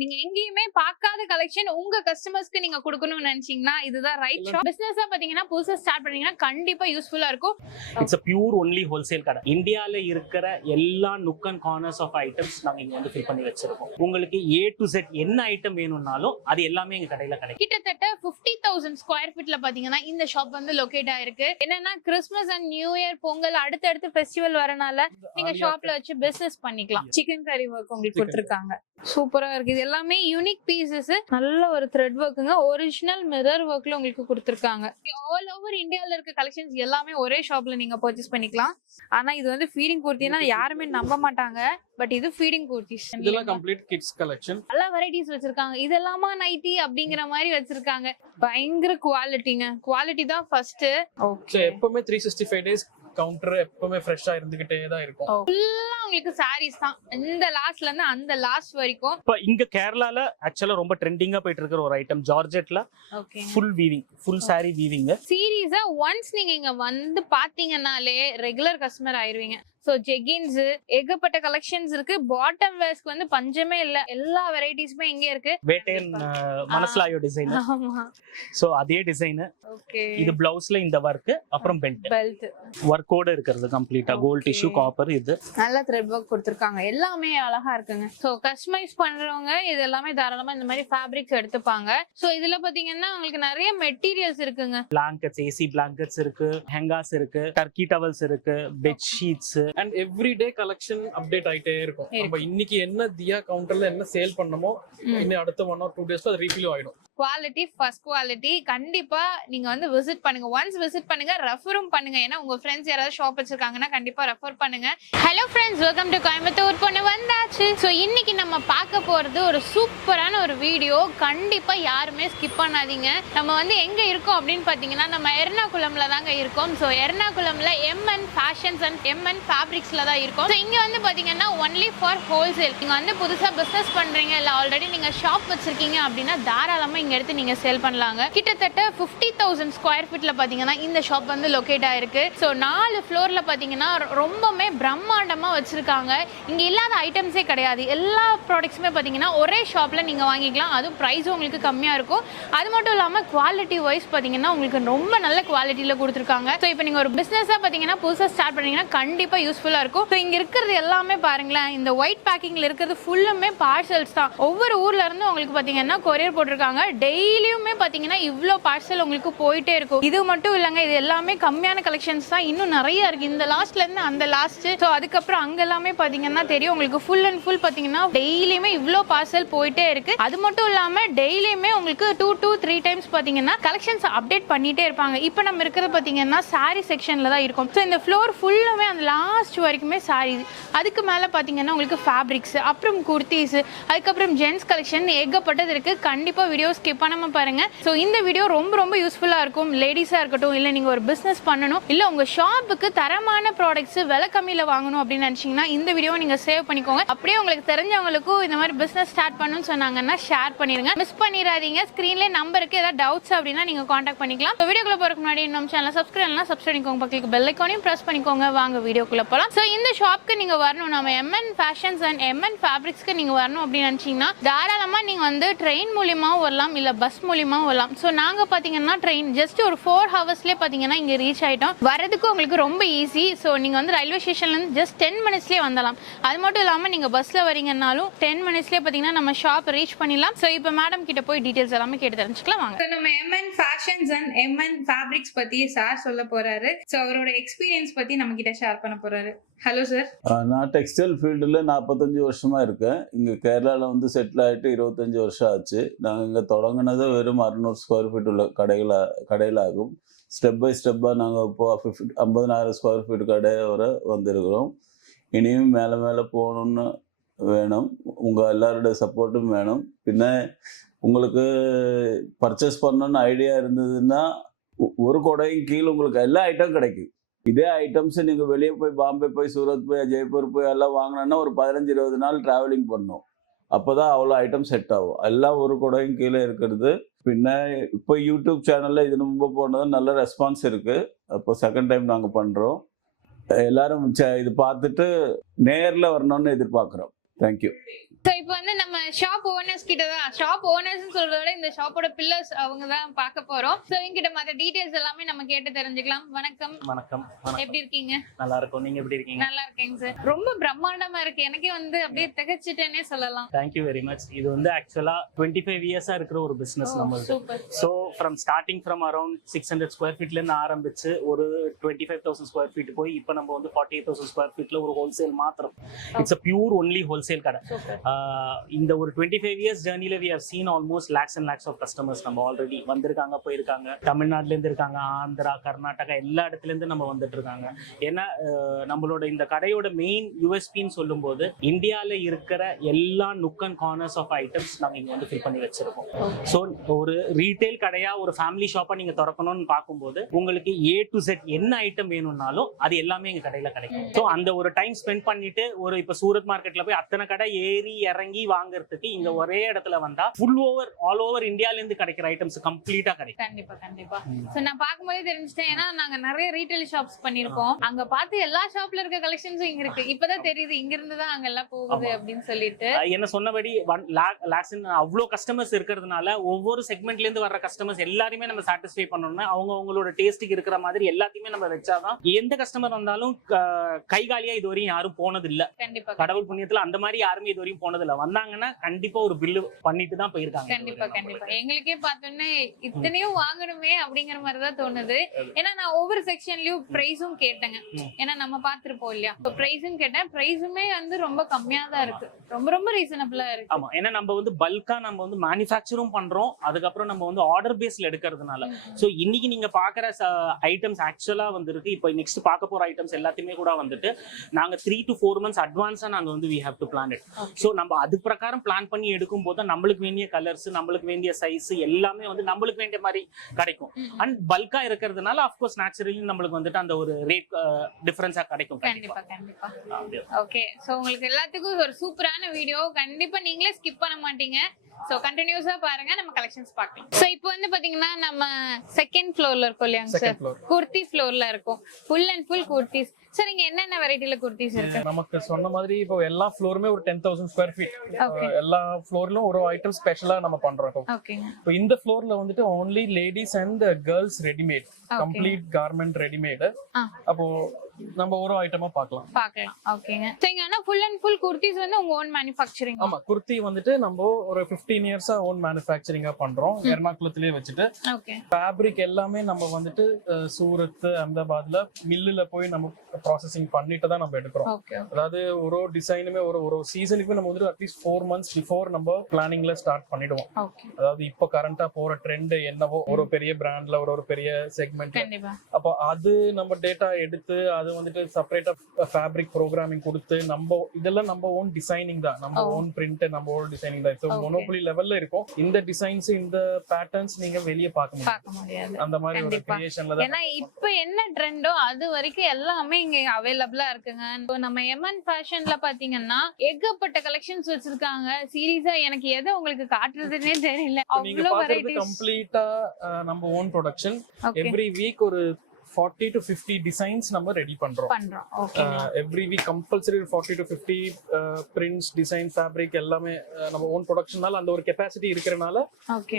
நீங்க எங்கேயுமே பார்க்காத கலெக்ஷன் உங்க கஸ்டமர்ஸ்க்கு நீங்க கொடுக்கணும்னு நினைச்சீங்கன்னா இதுதான் ரைட் ஷாப். பிசினஸா பாத்தீங்கன்னா புதுசா ஸ்டார்ட் பண்ணீங்கன்னா கண்டிப்பா யூஸ்ஃபுல்லா இருக்கும். It's a pure only wholesale கடை. இந்தியால இருக்கிற எல்லா நுக் அண்ட் கார்னர்ஸ் ஆஃப் ஐட்டம்ஸ் நாங்க இங்க வந்து ஃபில் பண்ணி வச்சிருக்கோம். உங்களுக்கு A to Z என்ன ஐட்டம் வேணும்னாலும் அது எல்லாமே எங்க கடையில கிடைக்கும். கிட்டத்தட்ட 50,000 ஸ்கொயர் ஃபீட்ல பாத்தீங்கன்னா இந்த ஷாப் வந்து லொகேட் ஆயிருக்கு. என்னன்னா Christmas and new year Pongal அடுத்தடுத்து ஃபெஸ்டிவல் வரனால நீங்க ஷாப்ல வச்சு பிசினஸ் பண்ணிக்கலாம். சிக்கன் கறி ஒர்க் உங்களுக்கு கொடுத்திருக்காங்க. சூப்பரா இருக்கு. இது எல்லாமே யூனிக் பீசஸ். நல்ல ஒரு த்ரெட் ஒர்க்குங்க. ஒரிஜினல் மிரர் ஒர்க்ல உங்களுக்கு கொடுத்திருக்காங்க. ஆல் ஓவர் இந்தியால இருக்க கலெக்ஷன்ஸ் எல்லாமே ஒரே ஷாப்ல நீங்க பர்ச்சேஸ் பண்ணிக்கலாம். ஆனா இது வந்து ஃபீடிங் குர்த்தினா யாருமே நம்ப மாட்டாங்க. பட் இது ஃபீடிங் குர்த்திஸ். இதெல்லாம் கம்ப்ளீட் கிட்ஸ் கலெக்ஷன். நல்ல வெரைட்டிஸ் வச்சிருக்காங்க. இதெல்லாமா நைட்டி அப்படிங்கிற மாதிரி வச்சிருக்காங்க. பயங்கர குவாலிட்டிங்க. குவாலிட்டி தான் ஃபர்ஸ்ட். ஓகே. எப்பவுமே 365 டேஸ் கவுண்டர் எப்பவுமே ஃப்ரெஷ்ஷா இருந்துகிட்டே தான் இருக்கும். ஃபுல்லா உங்களுக்கு சாரீஸ் தான். இந்த லாஸ்ட்ல இருந்து அந்த லாஸ்ட் வரைக்கும். இப்ப இங்க கேரளால ஆக்சுவலா ரொம்ப ட்ரெண்டிங்கா போயிட்டு இருக்கிற ஒரு ஐட்டம் ஜார்ஜெட்ல full weaving, full sari weaving. சீரியஸா ஒன்ஸ் நீங்க இங்க வந்து பாத்தீங்கன்னாலே ரெகுலர் கஸ்டமர் ஆயிருவீங்க. சோ ஜெகின்ஸ் ஏகப்பட்ட கலெக்ஷன்ஸ் இருக்கு. பாட்டம் வேர்ஸ்க்கு வந்து பஞ்சமே இல்ல. எல்லா வெரைட்டிஸ்மே இங்க இருக்கு. வேட்டையன் மனஸ்லாயோ டிசைன். ஆமா. சோ அதே டிசைன். ஓகே. இது பிளவுஸ்ல இந்த வர்க், அப்புறம் பெல்ட் வர்க்கோட இருக்குது கம்ப்ளீட்டா. Gold tissue copper. இது நல்ல த்ரெட் வர்க் கொடுத்திருக்காங்க. எல்லாமே அழகா இருக்குங்க. சோ கஸ்டமைஸ் பண்றவங்க இது எல்லாமே தாராளமா இந்த மாதிரி ஃபேப்ரிக்ஸ் எடுத்துப்பாங்க. சோ இதுல பாத்தீங்கன்னா உங்களுக்கு நிறைய மெட்டீரியல்ஸ் இருக்குங்க. பிளாங்கெட்ஸ், ஏசி பிளாங்கெட்ஸ் இருக்கு, ஹெங்காஸ் இருக்கு, டர்க்கி டவல்ஸ் இருக்கு, bed sheets. And everyday collection update ஆயிட்டே இருக்கும். நம்ம இன்னைக்கு என்ன தியா கவுண்டர்ல என்ன சேல் பண்ணமோ இன்னும் அடுத்த 1 or 2 டேஸ்ல அது ரீஃபில் ஆயிடும். Quality first quality. கண்டிப்பா நீங்க வந்து விசிட் பண்ணுங்க. ஒன்ஸ் விசிட் பண்ணுங்க, ரெஃபரும் பண்ணுங்க. ஏன்னா உங்க ஃப்ரெண்ட்ஸ் யாராவது ஷாப் வச்சிருக்காங்கன்னா கண்டிப்பா ரெஃபர் பண்ணுங்க. Hello friends, welcome to Coimbatore பொண்ணு வந்தாச்சு. ஸோ இன்னைக்கு நம்ம பார்க்க போறது ஒரு சூப்பரான ஒரு வீடியோ. கண்டிப்பா யாருமே ஸ்கிப் பண்ணாதீங்க. நம்ம வந்து எங்க இருக்கோம் அப்படின்னு பாத்தீங்கன்னா நம்ம எர்ணாகுளம்ல தாங்க இருக்கோம். ஸோ எர்ணாகுளம்ல MN ஃபேஷன்ஸ் அண்ட் MN ஃபேப்ரிக்ஸ்ல தான் இருக்கோம். ஸோ இங்க வந்து பாத்தீங்கன்னா ஒன்லி ஃபார் ஹோல்சேல். நீங்க வந்து புதுசா பிசினஸ் பண்றீங்க இல்ல ஆல்ரெடி நீங்க ஷாப் வச்சிருக்கீங்க அப்படின்னா தாராளமா இங்க எடுத்து நீங்க சேல் பண்ணலாங்க. கிட்டத்தட்ட 50,000 ஸ்கொயர் ஃபீட்ல பாத்தீங்கன்னா இந்த ஷாப் வந்து லொகேட் ஆயிருக்கு. சோ 4 ஃப்ளோர்ல பாத்தீங்கன்னா ரொம்பவே பிரம்மாண்டமா வச்சிருக்காங்க. இங்க இல்லாத ஐட்டம்ஸே கிடையாது. எல்லா ப்ராடக்ட்ஸுமே பாத்தீங்கன்னா ஒரே ஷாப்ல நீங்க வாங்கிக்கலாம். அதுவும் பிரைஸும் உங்களுக்கு கம்மியா இருக்கும். அது மட்டும் இல்லாம குவாலிட்டி வைஸ் பாத்தீங்கன்னா உங்களுக்கு ரொம்ப நல்ல குவாலிட்டியில கொடுத்துருக்காங்க. சோ இப்போ நீங்க ஒரு பிசினஸா பாத்தீங்கன்னா புதுசா ஸ்டார்ட் பண்ணீங்கன்னா கண்டிப்பா யூஸ்ஃபுல்லா இருக்கும். சோ இங்க இருக்கிறது எல்லாமே பாருங்களேன். இந்த ஒயிட் பேக்கிங்ல இருக்கிறது ஃபுல்லுமே பார்சல்ஸ் தான். ஒவ்வொரு ஊர்ல இருந்து உங்களுக்கு பாத்தீங்கன்னா கொரியர் போட்டிருக்காங்க. டெய்லியுமே பாத்தீங்கன்னா இவ்ளோ பார்சல் உங்களுக்கு போயிட்டே இருக்கும். இது மட்டும் இல்லங்க, இது எல்லாமே கம்மியான கலெக்ஷன்ஸ் தான். இன்னும் நிறைய இருக்கு. இந்த லாஸ்ட்ல இருந்து அந்த லாஸ்ட். சோ அதுக்கப்புறம் அங்க எல்லாமே பாத்தீங்கன்னா தெரியும் உங்களுக்கு ஃபுல் அண்ட் ஃபுல் பாத்தீங்கன்னா டெய்லியுமே இவ்ளோ பார்சல் போயிட்டே இருக்கு. அது மட்டும் இல்லாம டெய்லியுமே உங்களுக்கு 2 to 3 டைம்ஸ் பாத்தீங்கன்னா கலெக்ஷன்ஸ் அப்டேட் பண்ணிட்டே இருப்பாங்க. இப்போ நம்ம இருக்கிறது பாத்தீங்கன்னா சாரி செக்ஷன்ல தான் இருக்கும். சோ இந்த ஃப்ளோர் ஃபுல்லுமே அந்த லாஸ்ட் வரைக்குமே சாரி. அதுக்கு மேல பாத்தீங்கன்னா உங்களுக்கு ஃபேப்ரிக்ஸ், அப்புறம் குர்த்திஸ், அதுக்கப்புறம் ஜென்ஸ் கலெக்ஷன் ஏகப்பட்டது இருக்கு. கண்டிப்பா வீடியோ ஸ்கிப் பண்ணாம பாருங்க. சோ இந்த வீடியோ ரொம்ப யூஸ்ஃபுல்லா இருக்கும். லேடிஸா இருக்கட்டும், இல்ல நீங்க ஒரு பிசினஸ் பண்ணணும், இல்ல உங்க ஷாப்புக்கு தரமான ப்ராடக்ட்ஸ் விலை கம்மியில வாங்கணும் அப்படின்னு நினைச்சீங்கன்னா இந்த வீடியோ நீங்க சேவ் பண்ணிக்கோங்க. அப்படியே உங்களுக்கு தெரிஞ்சவங்களுக்கும் இந்த மாதிரி பிசினஸ் ஸ்டார்ட் பண்ணணும்னு சொன்னாங்கன்னா ஷேர் பண்ணிருங்க. மிஸ் பண்ணிடாதீங்க. ஸ்கிரீன்ல நம்பருக்கு ஏதாவது டவுட்ஸ் அப்படின்னா நீங்க காண்டாக்ட் பண்ணிக்கலாம். வீடியோக்குள்ள போறதுக்கு முன்னாடி நம்ம சேனலை சப்ஸ்கிரைப் பண்ணிக்கோங்க. பக்கத்துல பெல் ஐகானையும் பிரஸ் பண்ணிக்கோங்க. வாங்க வீடியோக்குள்ள போலாம். சோ இந்த ஷாப்க்கு நீங்க வரணும், நம்ம MN ஃபேஷன்ஸ் அண்ட் MN ஃபேப்ரிக்ஸ்க்கு நீங்க வரணும் அப்படின்னு நினைச்சீங்கன்னா தாராளமா நீங்க வந்து ட்ரெயின் மூலமா வரலாம், இல்ல பஸ் மூலமா வரலாம். சோ நாங்க பாத்தீங்கன்னா ட்ரெயின் ஜஸ்ட் ஒரு 4 ஹவர்ஸ்லயே பாத்தீங்கன்னா இங்க ரீச் ஆயிட்டோம். வரதுக்கு உங்களுக்கு ரொம்ப ஈஸி. சோ நீங்க வந்து ரயில்வே ஸ்டேஷன்ல இருந்து ஜஸ்ட் 10 மினிட்ஸ்லயே வந்துடலாம். அது மட்டும் இல்லாம நீங்க பஸ்ல வரீங்கன்னாலும் 10 மினிட்ஸ்லயே பாத்தீங்கன்னா நம்ம ஷாப் ரீச் பண்ணிடலாம். சோ இப்போ மேடம் கிட்ட போய் டீடைல்ஸ் எல்லாமே கேட்டு தெரிஞ்சுக்கலாம் வாங்க. சோ நம்ம MN fashions and MN fabrics பத்தி சார் சொல்ல போறாரு. சோ அவரோட எக்ஸ்பீரியன்ஸ் பத்தி நம்ம கிட்ட ஷேர் பண்ண போறாரு. Hello sir. நான் டெக்ஸ்டைல் ஃபீல்டில் 45 வருஷமா இருக்கேன். இங்கே கேரளாவில் வந்து செட்டில் ஆகிட்டு 25 வருஷம் ஆச்சு. நாங்கள் இங்கே தொடங்கினது வெறும் 600 ஸ்கொயர் ஃபீட் உள்ள கடையில் ஆகும். ஸ்டெப் பை ஸ்டெப்பாக நாங்கள் இப்போ 50,000 ஸ்கொயர் ஃபீட் கடை வரை வந்திருக்கிறோம். இனியும் மேலே மேலே போகணுன்னு வேணும். உங்கள் எல்லாருடைய சப்போர்ட்டும் வேணும். பின்ன உங்களுக்கு பர்ச்சேஸ் பண்ணணுன்னு ஐடியா இருந்ததுன்னா ஒரு கொடையும் கீழே உங்களுக்கு எல்லா ஐட்டம் கிடைக்கும். இதே ஐட்டம்ஸ் நீங்கள் வெளியே போய் பாம்பே போய் சூரத் போய் ஜெய்ப்பூர் போய் எல்லாம் வாங்கினோன்னா ஒரு 15-20 நாள் ட்ராவலிங் பண்ணணும். அப்போ தான் அவ்வளோ ஐட்டம் செட் ஆகும். எல்லாம் ஒரு கூடையும் கீழே இருக்கிறது. பின்ன இப்போ யூடியூப் சேனலில் இது ரொம்ப போனது நல்ல ரெஸ்பான்ஸ் இருக்குது. அப்போ செகண்ட் டைம் நாங்கள் பண்ணுறோம். எல்லாரும் இது பார்த்துட்டு நேரில் வரணும்னு எதிர்பார்க்குறோம். தேங்க்யூ. ஸோ இப்போ வந்து நம்ம ஷாப் ஓனர்ஸ் கிட்ட தான், ஷாப் ஓனர்ஸ் சொல்றத விட இந்த ஷாப்போட பில்லர்ஸ் அவங்க தான் பார்க்க போறோம். சோ இவங்க கிட்ட மத்த டீடைல்ஸ் எல்லாமே நம்ம கேட்டு தெரிஞ்சுக்கலாம். வணக்கம். வணக்கம். எப்படி இருக்கீங்க? நல்லா இருக்கும். நீங்க எப்படி இருக்கீங்க? நல்லா இருக்கேங்க சார். ரொம்ப பிரம்மாண்டமா இருக்கு. எனக்கே வந்து அப்படியே திகச்சிட்டேனே சொல்லலாம். Thank you very much. இது வந்து ஆக்சுவலா 25 இயர்ஸா இருக்கிற ஒரு பிசினஸ் நம்மளுக்கு. Super. So from starting from around 600 square ஃபீட்ல இருந்து ஆரம்பிச்சு ஒரு 25,000 ஸ்கொயர் ஃபீட் போய் இப்போ நம்ம வந்து 48,000 ஸ்கொயர் ஃபீட்ல ஒரு ஹோல்சேல் மாத்திரம். It's a pure only wholesale கடை. இந்த ஒரு 25 இயர்ஸ் ஜேர்னில we have seen almost lakhs and lakhs of customers நம்ம ஆல்ரெடி வந்திருக்காங்க, போயிருக்காங்க. தமிழ்நாட்டுல இருந்து இருக்காங்க, ஆந்திரா, கர்நாடகா எல்லா இடத்துல இருந்து நம்ம வந்துட்டு இருக்காங்க. ஏன்னா நம்மளோட இந்த கடையோட மெயின் யூஎஸ்பின்னு சொல்லும்போது இந்தியால இருக்கிற எல்லா நுக் அண்ட் கார்னர்ஸ் ஆஃப் ஐட்டம்ஸ் நாங்க இங்க வந்து ஃபில் பண்ணி வச்சிருக்கோம். ஸோ ஒரு ரீட்டைல் கடையா ஒரு ஃபேமிலி ஷாப்பா நீங்க திறக்கணும்னு பார்க்கும்போது உங்களுக்கு A to Z என்ன ஐட்டம் வேணும்னாலும் அது எல்லாமே எங்க கடையில கிடைக்கும். ஸோ அந்த ஒரு டைம் ஸ்பெண்ட் பண்ணிட்டு ஒரு இப்ப சூரத் மார்க்கெட்ல போய் அத்தனை கடை ஏறி இறங்கி வாங்குறதுக்கு இங்க ஒரே இடத்துல வந்தா ஃபுல் ஓவர் ஆல் ஓவர் இந்தியால இருந்து கிடைக்கிற ஐட்டம்ஸ் கம்ப்ளீட்டா கிடைக்கும். கண்டிப்பா கண்டிப்பா. சோ நான் பாக்கும்போதே தெரிஞ்சிட்டேன். ஏன்னா நாங்க நிறைய ரீட்டைல் ஷாப்ஸ் பண்ணிருக்கோம். அங்க பார்த்து எல்லா ஷாப்ல இருக்க கலெக்ஷன்ஸும் இங்க இருக்கு. இப்பதான் தெரியுது இங்க இருந்து தான் அங்க எல்லாம் போகுது அப்படின்னு சொல்லிட்டு. என்ன சொன்னபடி அவ்வளவு கஸ்டமர்ஸ் இருக்கிறதுனால ஒவ்வொரு செக்மெண்ட்ல இருந்து வர்ற கஸ்டமர்ஸ் எல்லாருமே நம்ம சாட்டிஸ்ஃபை பண்ணணும்னா அவங்களோட டேஸ்ட்டுக்கு இருக்கிற மாதிரி எல்லாத்தையுமே நம்ம வச்சாதான் எந்த கஸ்டமர் வந்தாலும் கைகாலியா இது வரையும் யாரும் போனது இல்ல. கண்டிப்பா கடவுள் புண்ணியத்துல அந்த மாதிரி யாருமே இது வரையும் போனது இல்ல. வந்தாங்கன்னா கண்டிப்பா ஒரு பில்லு பண்ணிட்டு தான் போயிருக்காங்க. கண்டிப்பா கண்டிப்பா. எங்களுக்கே பார்த்தோன்னே இத்தனையும் வாங்கணுமே அப்படிங்கிற மாதிரிதான் தோணுது. ஏன்னா நான் ஒவ்வொரு செக்ஷன்லயும் பிரைஸும் கேட்டேங்க. ஏன்னா நம்ம பாத்துருப்போம் இல்லையா, இப்போ பிரைஸும் கேட்டேன். பிரைஸுமே வந்து ரொம்ப கம்மியா தான் இருக்கு, ரொம்ப ரொம்ப ரீசனபிளா இருக்கு. ஆமா, ஏன்னா நம்ம வந்து பல்கா நம்ம வந்து மேனுஃபேக்சரும் பண்றோம், அதுக்கப்புறம் நம்ம வந்து ஆர்டர் பேஸ்ல எடுக்கிறதுனால. சோ இன்னைக்கு நீங்க பாக்குற ஐட்டம்ஸ் ஆக்சுவலா வந்து இருக்கு. இப்போ நெக்ஸ்ட் பார்க்க போற ஐட்டம்ஸ் எல்லாத்தையுமே கூட வந்துட்டு நாங்க 3 to 4 months அட்வான்ஸா நாங்க வந்து we have to plan it. So நம்ம அது பிரகாரம் பிளான் பண்ணி எடுக்கும் போது நம்மளுக்கு வேண்டிய கலர்ஸ், நம்மளுக்கு வேண்டிய சைஸ் எல்லாமே வந்து நம்மளுக்கு வேண்டிய மாதிரி கிடைக்கும். அண்ட் பல்கா இருக்கிறதுனால ஆஃப்கோர்ஸ் நேச்சுரலி நம்மளுக்கு வந்துட்டு அந்த ஒரு ரேட் டிஃபரன்ஸா கிடைக்கும். கண்டிப்பா கண்டிப்பா. ஓகே, சோ உங்களுக்கு எல்லாத்துக்கும் ஒரு சூப்பரான வீடியோ. கண்டிப்பா நீங்களே ஸ்கிப் பண்ண மாட்டீங்க. சோ கண்டினியூஸா பாருங்க, நம்ம கலெக்ஷன்ஸ் பார்க்கலாம். சோ இப்போ வந்து பாத்தீங்கன்னா நம்ம செகண்ட் ஃப்ளோர்ல இருக்கோம் இல்லையாங்க சார், குர்த்தி ஃப்ளோர்ல இருக்கும். Full and full kurtis. Sir இங்க என்னென்ன வெரைட்டில குர்த்திஸ் இருக்கு? நமக்கு சொன்ன மாதிரி இப்போ எல்லா ஃப்ளோருமே ஒரு 10,000 ஸ்கொயர் ஃபீட். எல்லா ஃப்ளோர்லயும் ஒரு ஐட்டம் ஸ்பெஷலா நம்ம பண்றோம். ஓகேங்க. இப்போ இந்த ஃப்ளோர்ல வந்துட்டு only ladies and girls readymade, complete garment readymade. அப்போ நம்ம ஒரு ஐட்டமா பார்க்கலாம். ஓகேங்க. சோ இங்க ஆனா ஃபுல் அண்ட் ஃபுல் குர்த்திஸ் வந்து உங்க ஓன் மேனுஃபேக்சரிங்? ஆமா, குர்த்தி வந்துட்டு நம்ம ஒரு 15 இயர்ஸா ஓன் மேனுஃபேக்சரிங்கா பண்றோம், எர்ணாகுளத்திலே வச்சுட்டு. ஓகே. ஃபேப்ரிக் எல்லாமே நம்ம வந்துட்டு சூரத், அஹமதாபாத்ல மில்லுல போய் நம்ம ப்ராசஸிங் பண்ணிட்டு தான் நம்ம எடுக்கிறோம். அதாவது ஒரு டிசைனுமே ஒரு சீசனுக்கு நம்ம வந்துட்டு அட்லீஸ்ட் 4 months பிஃபோர் நம்ம பிளானிங்ல ஸ்டார்ட் பண்ணிடுவோம். அதாவது இப்போ கரண்டா போற ட்ரெண்ட் என்னவோ ஒரு பெரிய பிராண்ட்ல ஒரு பெரிய செக்மெண்ட், அப்போ அது நம்ம டேட்டா எடுத்து அது வந்துட்டு செப்பரேட்டா ஃபேப்ரிக் ப்ரோக்ராமிங் கொடுத்து நம்ம இதெல்லாம் நம்ம ஓன் டிசைனிங் தான், நம்ம ஓன் பிரிண்ட், நம்ம ஓன் டிசைனிங் தான். ஸோ மோனோபோலி லெவல்ல இருக்கும். இந்த டிசைன்ஸ், இந்த பேட்டர்ன்ஸ் நீங்க வெளியே பார்க்க முடியாது. அந்த மாதிரி ஒரு கிரியேஷன்ல தான். ஏன்னா இப்போ என்ன ட்ரெண்டோ அது வரைக்கும் எல்லாமே இங்க அவைலபிளா இருக்குங்க. இப்போ நம்ம எமன் ஃபேஷன்ல பாத்தீங்கன்னா ஏகப்பட்ட கலெக்ஷன்ஸ் வச்சிருக்காங்க. சீரியஸா எனக்கு எதை உங்களுக்கு காட்டுறதுன்னே தெரியல. நீங்க பாக்குறது கம்ப்ளீட்டா நம்ம ஓன் ப்ரொடக்ஷன். எவ்ரி வீக் ஒரு 40 to 50 டிசைன்ஸ் நம்ம ரெடி பண்றோம். Every week compulsory 40 to 50 prints, design, fabric எல்லாமே நம்ம ஓன் ப்ரொடக்ஷனால அந்த ஒரு கெபாசிட்டி இருக்கறனால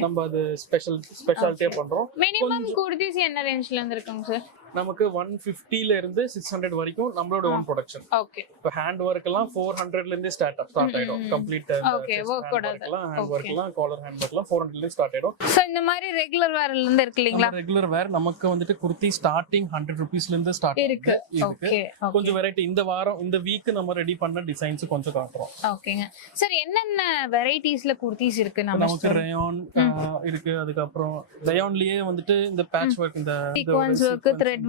நம்ம அது ஸ்பெஷாலிட்டியா பண்றோம். மினிமம் குர்திஸ் என்ன ரேஞ்ச்ல இருந்து இருக்குங்க சார்? நமக்கு 150 ல இருந்து 600 வரைக்கும் நம்மளோட ஓன் ப்ரொடக்ஷன். ஓகே. இப்போ ஹேண்ட் வர்க் எல்லாம் 400 ல இருந்து ஸ்டார்ட் ஆயிடும். Complete okay. வர்க் ஓட ஹேண்ட் வர்க் எல்லாம், காலர் ஹேண்ட் வர்க் எல்லாம் 400 ல இருந்து ஸ்டார்ட் ஆயிடும். சோ இந்த மாதிரி ரெகுலர் வேர்ல இருந்து இருக்கு இல்லீங்களா? ரெகுலர் வேர் நமக்கு வந்துட்டு குர்த்தி ஸ்டார்டிங் 100 rupees ல இருந்து ஸ்டார்ட் இருக்கு. ஓகே. கொஞ்சம் வெரைட்டி இந்த வாரம் இந்த வீக் நம்ம ரெடி பண்ண டிசைன்ஸ் கொஞ்சம் காட்டுறோம். ஓகேங்க. சார் என்னென்ன வெரைட்டிஸ்ல குர்த்திஸ் இருக்கு? நமக்கு ரயான் இருக்கு, அதுக்கு அப்புறம் ரயான்லயே வந்துட்டு இந்த பேட்ச் வர்க், இந்த sequence work, thread work.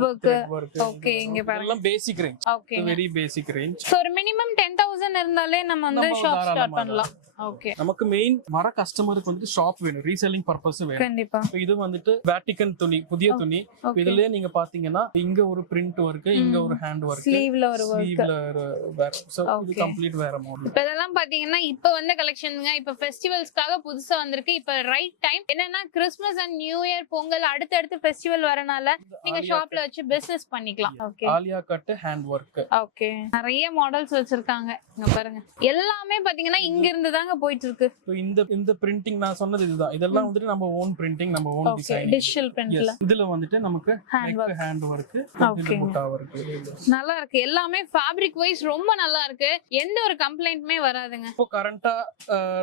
Okay, இங்க பாருங்க எல்லாம் பேசிக் range. Okay, very basic range. So ஒரு மினிமம் 10,000 இருந்தாலே நம்ம வந்து ஷாப் ஸ்டார்ட் பண்ணலாம். ஓகே. நமக்கு மெயின் வர கஸ்டமருக்கு வந்து ஷாப் வேணும், ரீசெல்லிங் பர்பஸ் வேணும். கண்டிப்பா. இது வந்துட்டு வேட்டிகன் துணி, புதிய துணி. இதுலயே நீங்க பாத்தீங்கன்னா இங்க ஒரு பிரிண்ட் வர்க், இங்க ஒரு ஹேண்ட் வர்க், ஸ்லீவ்ல ஒரு வர்க், ஸ்லீவ்ல வேற. சோ இது கம்ப்ளீட் வேற மாடல். இப்ப இதெல்லாம் பாத்தீங்கன்னா இப்ப வந்த கலெக்ஷன்ங்க. இப்ப ஃபெஸ்டிவல்ஸ்க்காக புதுசா வந்திருக்கு. இப்ப ரைட் டைம் என்னன்னா Christmas and new year, Pongal அடுத்து ஃபெஸ்டிவல் வரனால நீங்க ஷாப்ல வச்சு பிசினஸ் பண்ணிக்கலாம். Okay. Alia cut hand work. Okay. நிறைய மாடல்ஸ் வச்சிருக்காங்க. இங்க பாருங்க, எல்லாமே பாத்தீங்கன்னா இங்க இருந்து தான் தாங்க போயிட்டு இருக்கு. So, இந்த பிரிண்டிங் நான் சொன்னது இதுதான். இதெல்லாம் வந்துட்டு நம்ம ஓன் பிரிண்டிங், நம்ம ஓன் ஓகே, டிசைனிங். டிஜிட்டல் பிரிண்ட்ல இதுல வந்துட்டு நமக்கு ஹேண்ட் ஒர்க், Okay. புட்டா ஒர்க். நல்லா இருக்கு. எல்லாமே ஃபேப்ரிக் வைஸ் ரொம்ப நல்லா இருக்கு. எந்த ஒரு கம்ப்ளைண்ட்மே வராதுங்க. இப்போ கரண்டா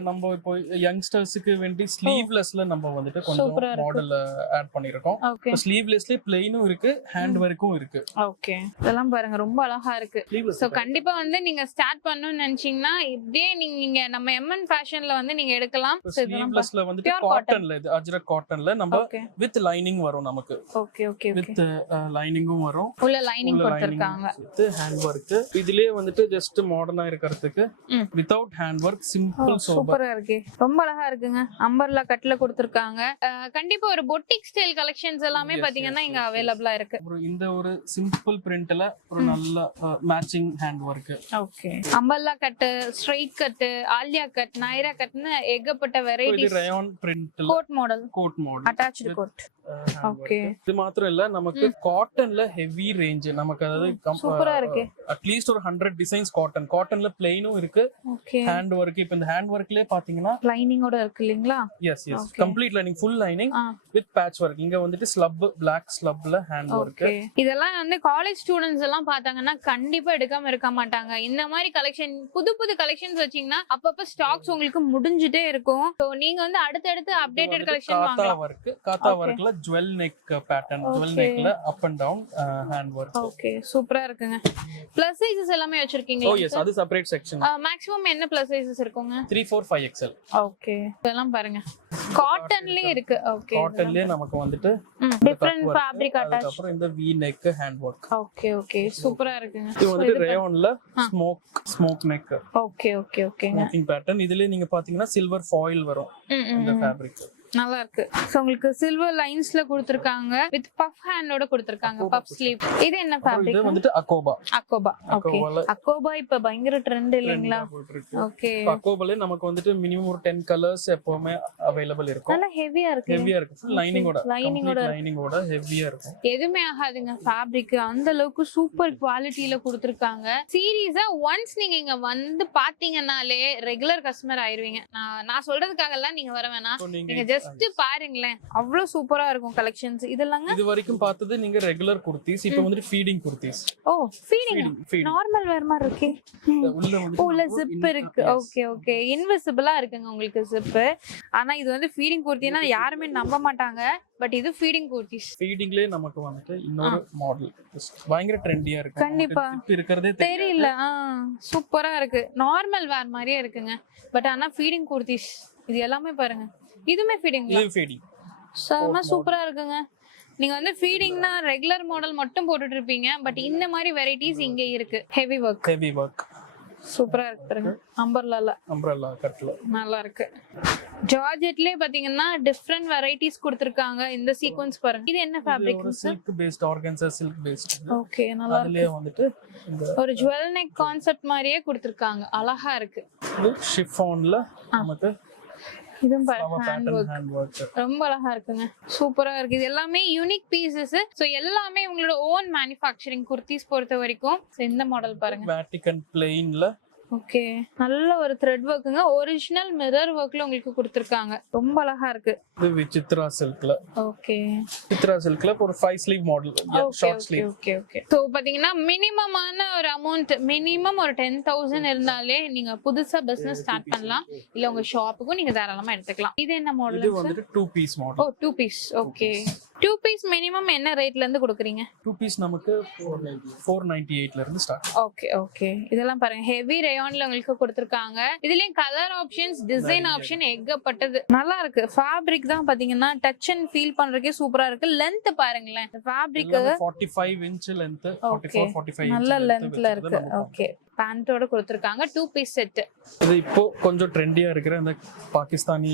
நம்ம இப்போ யங்ஸ்டர்ஸ்க்கு வேண்டி ஸ்லீவ்லெஸ்ல நம்ம வந்துட்டு கொஞ்சம் Super ஆ இருக்கு. மாடல் ஆட் பண்ணிருக்கோம். ஓகே ஸ்லீவ்லெஸ்ல பிளெயினும் இருக்கு, ஹேண்ட் ஒர்க்கும் இருக்கு. ஓகே, இதெல்லாம் பாருங்க ரொம்ப அழகா இருக்கு. சோ கண்டிப்பா வந்து நீங்க ஸ்டார்ட் பண்ணனும்னு நினைச்சீங்கன்னா இப்படியே நீங்க நம்ம எம்என் ஃபேஷன்ல வந்து நீங்க எடுக்கலாம். ஸ்லீவ்லெஸ்ல வந்துட்டு Pure காட்டன்ல, இது அஜ்ரக் காட்டன்ல நம்ம ஓகே வித் லைனிங் வரும் நமக்கு. ஓகே ஓகே வித் லைனிங்கும் வரும். உள்ள லைனிங் கொடுத்திருக்காங்க. With hand work. இதுலயே வந்துட்டு ஜஸ்ட் மாடர்னா இருக்கிறதுக்கு without hand work, simple sober. சூப்பரா இருக்கு. ரொம்ப அழகா இருக்குங்க. அம்பர்லா கட்ல கொடுத்திருக்காங்க. கண்டிப்பா ஒரு பொட்டிக் ஸ்டைல் கலெக்ஷன்ஸ் எல்லாமே பாத்தீங்கன்னா இங்க அவைலபிளா இருக்கு. இந்த ஒரு சிம்பிள் பிரிண்ட்ல ஒரு நல்ல matching hand work. Okay, umbrella cut, straight cut, Alia cut, Naira கட்னு ஏகப்பட்ட இது வெரைட்டிஸ். ரயான் பிரிண்ட்ல coat model, coat model, attached coat. Okay, இது மாத்திரம் இல்ல, நமக்கு காட்டன்ல ஹெவி ரேஞ்ச். நமக்கு அதாவது சூப்பரா இருக்கு. அட்லீஸ்ட் ஒரு 100 டிசைன்ஸ் காட்டன்ல பிளெயினும் இருக்கு, ஓகே. Hand work. இப்போ இந்த ஹேண்ட் ஒர்க்லயே பாத்தீங்கன்னா லைனிங்கோட இருக்கு இல்லீங்களா? Yes complete lining, full lining with patch work. இங்க வந்துட்டு ஸ்லப், பிளாக் ஸ்லப்ல ஹேண்ட் ஒர்க். ஓகே, இதெல்லாம் வந்து காலேஜ் ஸ்டூடண்ட்ஸ் எல்லாம் பார்த்தாங்கன்னா கண்டிப்பா எடுக்காம இருக்க மாட்டாங்க. இந்த மாதிரி கலெக்ஷன், புது புது கலெக்ஷன்ஸ் வச்சீங்கன்னா அப்பப்ப ஸ்டாக்ஸ் உங்களுக்கு முடிஞ்சிட்டே இருக்கும். சோ நீங்க வந்து அடுத்தடுத்து அப்டேட்டட் கலெக்ஷன் வாங்கலாம். காத்தா ஒர்க்ல ஜுவல் நெக் பேட்டர்ன், ஜுவல் நெக்ல up and down hand work. Okay, சூப்பரா இருக்குங்க. பிளஸ் சைஸஸ் எல்லாமே வச்சிருக்கீங்க? ஓ எஸ், அது செப்பரேட் செக்ஷன். மேக்ஸிமம் என்ன பிளஸ் சைஸஸ் இருக்குங்க? 3, 4, 5 XL. ஓகே, இதெல்லாம் பாருங்க காட்டன்லயே இருக்கு. ஓகே, காட்டன்லயே நமக்கு வந்துட்டு டிஃபரண்ட் ஃபேப்ரிக் அட்டாச். அப்புறம் இந்த V neck hand work. Okay okay, சூப்பரா இருக்குங்க. இது வந்து ரேயான்ல smock neck. Okay okay okay, smocking pattern. இதுலயே நீங்க பாத்தீங்கன்னா சில்வர் ஃபாயில் வரும் இந்த ஃபேப்ரிக். நல்லா இருக்கு. சோ உங்களுக்கு சில்வர் லைன்ஸ்ல கொடுத்திருக்காங்க, வித் பஃப் ஹேண்டோட கொடுத்திருக்காங்க, பஃப் ஸ்லீவ். இது என்ன ஃபேப்ரிக்? இது வந்துட்டு அக்கோபா. ஓகே, அக்கோபா இப்ப பயங்கர ட்ரெண்ட் இல்லீங்களா? ஓகே, அக்கோபால நமக்கு வந்துட்டு மினிமம் ஒரு 10 கலர்ஸ் எப்பவுமே அவைலபிள் இருக்கும். நல்லா ஹெவியா இருக்கு. ஃபுல் லைனிங்கோட ஹெவியா இருக்கும். எதுமே ஆகாதுங்க. ஃபேப்ரிக் அந்த அளவுக்கு சூப்பர் குவாலிட்டில கொடுத்திருக்காங்க. சீரியஸா ஒன்ஸ் நீங்க இங்க வந்து பாத்தீங்கன்னாலே ரெகுலர் கஸ்டமர் ஆயிருவீங்க. நான் சொல்றதுக்காக எல்லாம் நீங்க வர வேணாம், நீங்க ஜஸ்ட் பாருங்களேன், அவ்வளவு சூப்பரா இருக்கும் கலெக்ஷன்ஸ். இதெல்லாம் இது வரைக்கும் பார்த்தது நீங்க ரெகுலர் குர்தீஸ். இப்போ வந்து ஃபீடிங் குர்தீஸ். ஓ, ஃபீடிங் நார்மல் வேர் மாதிரி இருக்கு. உள்ள ஜிப் இருக்கு. ஓகே ஓகே, இன்விசிபிளா இருக்குங்க உங்களுக்கு ஜிப். ஆனா இது வந்து ஃபீடிங் குர்த்தினா யாருமே நம்ப மாட்டாங்க. பட் இது ஃபீடிங் குர்த்திஸ். ஃபீடிங்லயே நமக்கு வந்துட்டு இன்னொரு மாடல் பயங்கர ட்ரெண்டியா இருக்கு. கண்டிப்பா இருக்குறதே தெரியல. சூப்பரா இருக்கு. நார்மல் வேர் மாதிரியே இருக்குங்க. பட் ஆனா ஃபீடிங் குர்த்திஸ் இது எல்லாமே பாருங்க. இதுமே ஃபீடிங். செம சூப்பரா இருக்குங்க. நீங்க வந்து ஃபீடிங்னா ரெகுலர் மாடல் மட்டும் போட்டுட்டு இருப்பீங்க. பட் இந்த மாதிரி வெரைட்டிஸ் இங்க இருக்கு. ஹெவி ஒர்க் சூப்பரா இருக்கு பாருங்க. அம்பர்லா கட்ல நல்லா இருக்கு. ஜார்ஜெட்லயே பாத்தீங்கன்னா டிஃபரண்ட் வெரைட்டிஸ் கொடுத்திருக்காங்க. இந்த சீக்வென்ஸ் பாருங்க. இது என்ன fabric? Silk based, organza silk based. Okay, நல்லா இருக்கு. அதுலயே வந்துட்டு ஒரு ஜுவல் நெக் கான்செப்ட் மாதிரியே கொடுத்திருக்காங்க. அழகா இருக்கு. ஷிஃபான்ல நமக்கு இதுவும் ஹேண்ட் ஒர்க் ரொம்ப அழகா இருக்குங்க. சூப்பரா இருக்கு. இது எல்லாமே யூனிக் பீசஸ். சோ எல்லாமே உங்களோட ஓன் மேனுஃபேக்சரிங் குர்தீஸ் பொறுத்த வரைக்கும். இந்த மாடல் பாருங்க, வேட்டிகன் பிளெயின்ல. ஓகே, நல்ல ஒரு த்ரெட் ஒர்க்குங்க. ஒரிஜினல் மிரர் ஒர்க்ல உங்களுக்கு கொடுத்திருக்காங்க. ரொம்ப அழகா இருக்கு. இது விசித்ரா சில்க்ல. ஓகே, விசித்ரா சில்க்ல ஒரு 5 sleeve model, short sleeve. Okay okay. So பாத்தீங்கன்னா மினிமமான ஒரு அமௌண்ட், மினிமம் ஒரு 10,000 இருந்தாலே நீங்க புதுசா பிசினஸ் ஸ்டார்ட் பண்ணலாம். இல்ல உங்க ஷாப்புக்கும் நீங்க தாராளமா எடுத்துக்கலாம். இது என்ன மாடல்? இது வந்துட்டு 2 பீஸ் மாடல். ஓ, 2 பீஸ். ஓகே, 2 பீஸ் மினிமம் என்ன ரேட்ல இருந்து கொடுக்குறீங்க? 2 பீஸ் நமக்கு 498 ல இருந்து ஸ்டார்ட். ஓகே ஓகே, இதெல்லாம் பாருங்க ஹெவி ரேயான்ல உங்களுக்கு கொடுத்திருக்காங்க. இதுலயும் கலர் ஆப்ஷன்ஸ், டிசைன் ஆப்ஷன் ஏகப்பட்டது. நல்லா இருக்கு. ஃபேப்ரிக் தான் பாத்தீங்கன்னா டச் அண்ட் ஃபீல் பண்றதுக்கே சூப்பரா இருக்கு. லெந்த் பாருங்களேன், ஃபேப்ரிக் 45 இன்ச் லெந்த், 44 45 இன்ச் நல்ல லெந்த்ல இருக்கு. ஓகே, பேண்டோட கொடுத்திருக்காங்க. 2 பீஸ் செட். இது இப்போ கொஞ்சம் ட்ரெண்டியா இருக்கிற அந்த பாகிஸ்தானி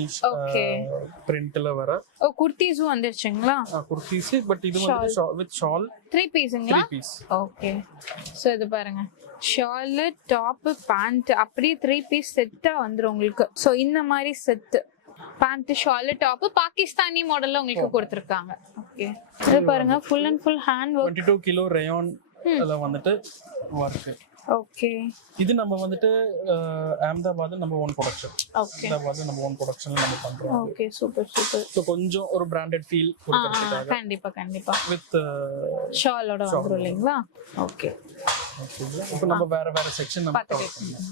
பிரிண்ட்ல வர குர்தீஸும் வந்துருச்சுங்களா? குர்தீஸ். பட் இது வந்து வித் ஷால் 3 பீஸ்ங்களா? ஓகே, சோ இது பாருங்க, ஷால், டாப், பேண்ட் அப்படியே 3 பீஸ் செட்டா வந்துரும் உங்களுக்கு. சோ இந்த மாதிரி set, pant, shawl, top Pakistani மாடல்ல உங்களுக்கு கொடுத்திருக்காங்க. ஓகே, இது பாருங்க full and full hand work. 22 kilo rayon அதுல வந்துட்டு வர்க். ஓகே இது நம்ம வந்துட்டு அஹமதாபாத் நம்ம ஓன் ப்ரொடக்ஷன். ஓகே அஹமதாபாத் நம்ம ஓன் ப்ரொடக்ஷன்ல நம்ம பண்றோம். Okay super super. சோ கொஞ்சம் ஒரு பிராண்டட் ஃபீல் கொடுக்கிறதுக்காக கண்டிப்பா கண்டிப்பா வித் ஷாலோட வந்துரும் இல்லைங்களா? ஓகே இப்போ நம்ம வேற செக்ஷன் நம்ம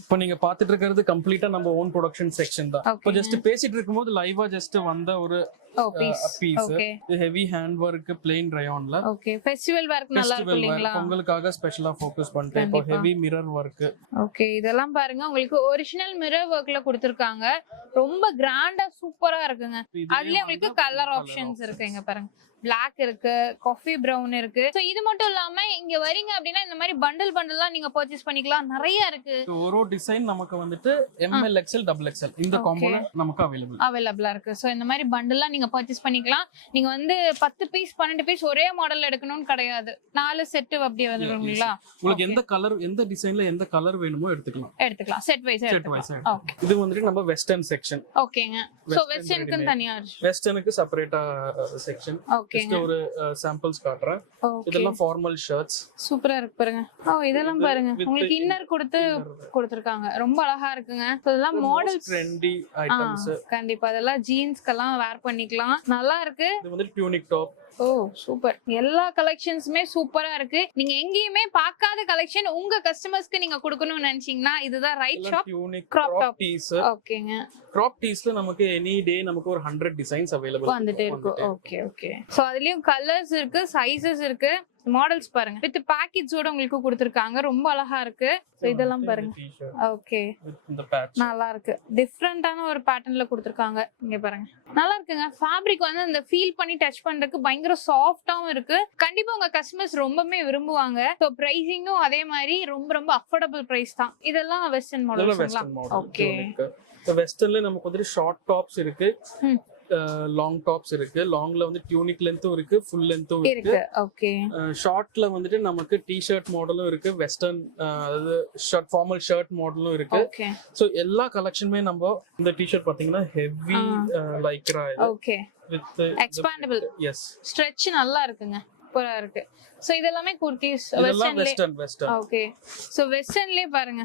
இப்போ நீங்க பாத்துட்டு இருக்கிறது கம்ப்ளீட்டா நம்ம ஓன் ப்ரொடக்ஷன் செக்ஷன் தான். இப்போ ஜஸ்ட் பேசிட்டு இருக்கும்போது லைவா ஜஸ்ட் வந்த ஒரு piece heavy hand work plain ரயான்ல. ஓகே ஃபெஸ்டிவல் வர்க் நல்லா இருக்கு இல்லீங்களா? பொங்கலுக்காக ஸ்பெஷலா ஃபோக்கஸ் பண்ணிட்டு இப்போ ஹெவி மிரர் வர்க். ஓகே இதெல்லாம் பாருங்க உங்களுக்கு ஒரிஜினல் மிரர் வர்க்ல கொடுத்திருக்காங்க. ரொம்ப கிராண்டா சூப்பரா இருக்குங்க. அதுலயே உங்களுக்கு கலர் ஆப்ஷன்ஸ் இருக்கு. இங்க பாருங்க Black இருக்கு, காஃபி பிரவுன் இருக்கு. சோ இது மட்டும் இல்லாம இங்க வரீங்க அப்படின்னா இந்த மாதிரி பண்டலா நீங்க பர்ச்சேஸ் பண்ணிக்கலாம். நிறைய இருக்கு. ஒரு டிசைன் நமக்கு வந்துட்டு ML XL XXL இந்த காம்போல நமக்கு அவைலபிளா இருக்கு. சோ இந்த மாதிரி பண்டலா நீங்க பர்ச்சேஸ் பண்ணிக்கலாம். நீங்க வந்து 10 பீஸ் 12 பீஸ் ஒரே மாடல் எடுக்கணும்னு கிடையாது. 4 செட் அப்படியே வந்துருங்களா? உங்களுக்கு எந்த கலர் எந்த டிசைன்ல எந்த கலர் வேணுமோ எடுத்துக்கலாம். செட் வைஸ் எடுத்துக்கலாம். ஓகே இது வந்துட்டு நம்ம வெஸ்டர்ன் செக்ஷன். ஓகேங்க. சோ வெஸ்டர்னுக்கு தனியா இருக்கு. வெஸ்டர்னுக்கு செப்பரேட்டா செக்ஷன். ஓகேங்க. ஒரு சாம்பிள்ஸ் காட்றேன். இதெல்லாம் ஃபார்மல் ஷர்ட்ஸ். சூப்பரா இருக்கு பாருங்க. இதெல்லாம் பாருங்க உங்களுக்கு இன்னர் கொடுத்திருக்காங்க. ரொம்ப அழகா இருக்குங்க. இதெல்லாம் மாடல்ஸ் ட்ரெண்டி ஐட்டம்ஸ். கண்டிப்பா அதெல்லாம் ஜீன்ஸ்க்கெல்லாம் வேர் பண்ணிக்கலாம். நல்லா இருக்கு. இது வந்து டியூனிக் டாப். சூப்பர். எல்லா கலெக்ஷன்ஸுமே சூப்பரா இருக்கு. நீங்க எங்கேயுமே பார்க்காத கலெக்ஷன் உங்க கஸ்டமர்ஸ்க்கு நீங்க கொடுக்கணும்னு நினைச்சீங்கன்னா இதுதான் right shop. Crop top piece. ஓகேங்க. கிராப் டீஸ்ல நமக்கு எனி டே நமக்கு ஒரு 100 டிசைன்ஸ் அவேலபிள் வந்துட்டே இருக்கு. ஓகே சோ அதுலயும் கலர்ஸ் இருக்கு, சைஸஸ் இருக்கு, மாடல்ஸ் பாருங்க. வித் பேக்கேஜோட உங்களுக்கு கொடுத்திருக்காங்க. ரொம்ப அழகா இருக்கு. சோ இதெல்லாம் பாருங்க. ஓகே இந்த பேட்ச் நல்லா இருக்கு. டிஃபரண்டான ஒரு பேட்டர்ன்ல கொடுத்திருக்காங்க. இங்க பாருங்க நல்லா இருக்குங்க. ஃபேப்ரிக் வந்து அந்த ஃபீல் பண்ணி டச் பண்றதுக்கு பயங்கர சாஃப்ட்டாவும் இருக்கு. கண்டிப்பா உங்க கஸ்டமர்ஸ் ரொம்பவே விரும்புவாங்க. சோ பிரைசிங்கும் அதே மாதிரி ரொம்ப அஃபோர்டபிள் பிரைஸ் தான். இதெல்லாம் வெஸ்டர்ன் மாடல்ஸ்ங்களா? ஓகே. வெஸ்டர்ன்ல நமக்கு வந்து ஷார்ட் டாப்ஸ் இருக்கு, லாங் டாப்ஸ் இருக்கு. லாங்ல வந்து டியூனிக் லென்த்தும் இருக்கு, ஃபுல் லென்த்தும் இருக்கு. ஓகே. ஷார்ட்ல வந்துட்டு நமக்கு டி-ஷர்ட் மாடலும் இருக்கு, வெஸ்டர்ன் அதாவது ஷர்ட் ஃபார்மல் ஷர்ட் மாடலும் இருக்கு. ஓகே. சோ எல்லா கலெக்ஷனுமே நம்ம இந்த டி-ஷர்ட் பாத்தீங்கன்னா ஹெவி லைக்ரா இது. Okay. With expandable. Yes. Stretch நல்லா இருக்குங்க. சூப்பரா இருக்கு. சோ இதெல்லாம் குர்தீஸ் வெஸ்டர்ன். ஓகே. சோ வெஸ்டர்ன்லயே பாருங்க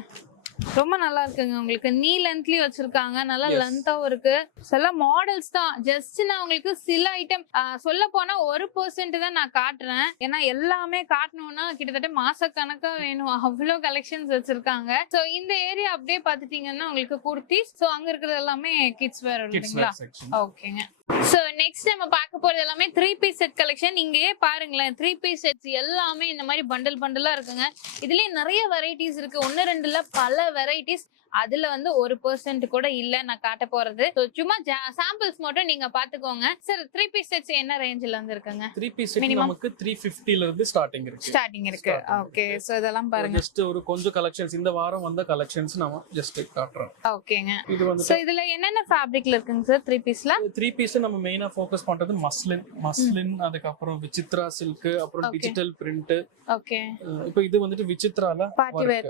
ரொம்ப நல்லா இருக்குங்க. உங்களுக்கு நீ லென்த்லயும் வச்சிருக்காங்க. நல்லா லென்த்தாவும் இருக்கு. சில மாடல்ஸ் தான். ஜஸ்ட் நான் உங்களுக்கு சில ஐட்டம் சொல்ல போனா 1% தான் நான் காட்டுறேன். ஏன்னா எல்லாமே காட்டணும்னா கிட்டத்தட்ட மாசக்கணக்கா வேணும். அவ்வளவு கலெக்ஷன்ஸ் வச்சிருக்காங்க. சோ இந்த ஏரியா அப்படியே பாத்துட்டீங்கன்னா உங்களுக்கு குர்த்திஸ். சோ அங்க இருக்கிறது எல்லாமே கிட்ஸ் வேர் இல்லைங்களா? ஓகேங்க. சோ நெக்ஸ்ட் நம்ம பார்க்க போறது எல்லாமே 3 பீஸ் செட் கலெக்ஷன். இங்கேயே பாருங்களேன் 3 பீஸ் செட்ஸ் எல்லாமே இந்த மாதிரி பண்டலா இருக்குங்க. இதுலயே நிறைய வெரைட்டிஸ் இருக்கு. 1 2 இல்ல பல வெரைட்டிஸ். அதுல வந்து 1% கூட இல்ல நான் காட்ட போறது. சும்மா சாம்பிள்ஸ் மட்டும் நீங்க பாத்துக்கோங்க. சார் 3 பீஸ் செட்ஸ் என்ன ரேஞ்சில இருந்து இருக்குங்க? 3 பீஸ் செட் நமக்கு 350 ல இருந்து ஸ்டார்டிங் இருக்கு. ஓகே. சோ இதெல்லாம் பாருங்க. ஜஸ்ட் ஒரு கொஞ்சம் கலெக்ஷன்ஸ் இந்த வாரம் வந்த கலெக்ஷன்ஸ் நாம ஜஸ்ட் காட்றோம். ஓகேங்க. இது வந்து சோ இதுல என்னென்ன ஃபேப்ரிக்ல இருக்குங்க சார் 3 பீஸ்ல? 3 பீஸ் நம்ம மெயினா ஃபோக்கஸ் பண்றது மஸ்லின் அதுக்கு அப்புறம் விசித்ரா சில்க் அப்புறம் டிஜிட்டல் பிரிண்ட். ஓகே. இப்போ இது வந்துட்டு விசித்ரால பார்ட்டி வேர்.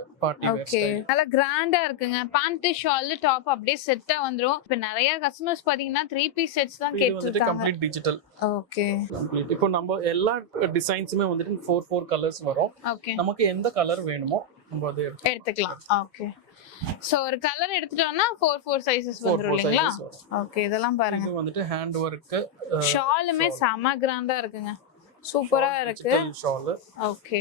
ஓகே. நல்லா கிராண்டா இருக்குங்க. பேண்ட் ஷால் டாப் அப்படியே செட்டா வந்துரும். இப்ப நிறைய கஸ்டமர்ஸ் பாத்தீங்கன்னா 3 பீஸ் செட்ஸ் தான் கேட்டிருக்காங்க. Complete digital. ஓகே. இப்போ நம்ம எல்லா டிசைன்ஸ்மே வந்துட்டு 4 கலர்ஸ் வரும். ஓகே. நமக்கு எந்த கலர் வேணுமோ நம்ம அதை எடுத்துக்கலாம். ஓகே. சோ ஒரு கலர் எடுத்துட்டோம்னா 4 சைஸஸ் வந்துரும் இல்லீங்களா? ஓகே. இதெல்லாம் பாருங்க. இது வந்துட்டு ஹேண்ட் வர்க். ஷாலுமே செம கிராண்டா இருக்குங்க. சூப்பரா இருக்கு. ஷால். ஓகே.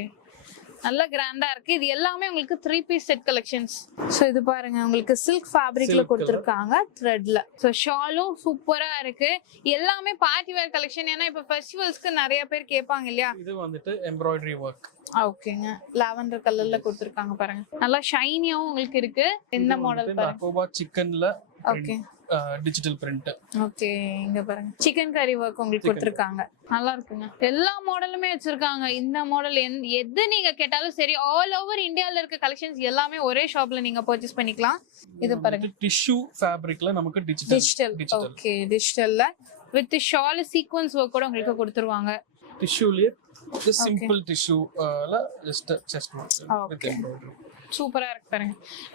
நல்ல கிராண்டா இருக்கு. இது எல்லாமே உங்களுக்கு 3 பீஸ் செட் கலெக்ஷன்ஸ். சோ இது பாருங்க உங்களுக்கு சில்க் ஃபேப்ரிக்ல கொடுத்திருக்காங்க த்ரெட்ல. சோ ஷாலும் சூப்பரா இருக்கு. எல்லாமே பார்ட்டி வேர் கலெக்ஷன். ஏன்னா இப்ப ஃபெஸ்டிவல்ஸ்க்கு நிறைய பேர் கேட்பாங்க இல்லையா? இது வந்துட்டு எம்ப்ராய்டரி வர்க். ஓகேங்க. லாவெண்டர் கலர்ல கொடுத்திருக்காங்க பாருங்க. நல்லா ஷைனியாவும் உங்களுக்கு இருக்கு. இந்த மாடல் பாருங்க. அகோபா சிக்கன்ல. ஓகே. Digital print. ஓகே. இங்க பாருங்க சிக்கன் கறி வர்க் உங்களுக்கு கொடுத்திருக்காங்க. நல்லா இருக்குங்க. எல்லா மாடலுமே வச்சிருக்காங்க. இந்த மாடல் எது நீங்க கேட்டாலும் சரி ஆல் ஓவர் இந்தியால இருக்க கலெக்ஷன்ஸ் எல்லாமே ஒரே ஷாப்ல நீங்க பர்ச்சேஸ் பண்ணிக்கலாம். இது பாருங்க டிஷ்யூ ஃபேப்ரிக்ல நமக்கு டிஜிட்டல். ஓகே. டிஜிட்டல்ல வித் ஷால் சீக்வென்ஸ் வர்க் கூட உங்களுக்கு கொடுத்துருவாங்க. டிஷ்யூலயே சிம்பிள் டிஷ்யூல just chest work with embroidery. சூப்பரா இருக்கு பாருங்க.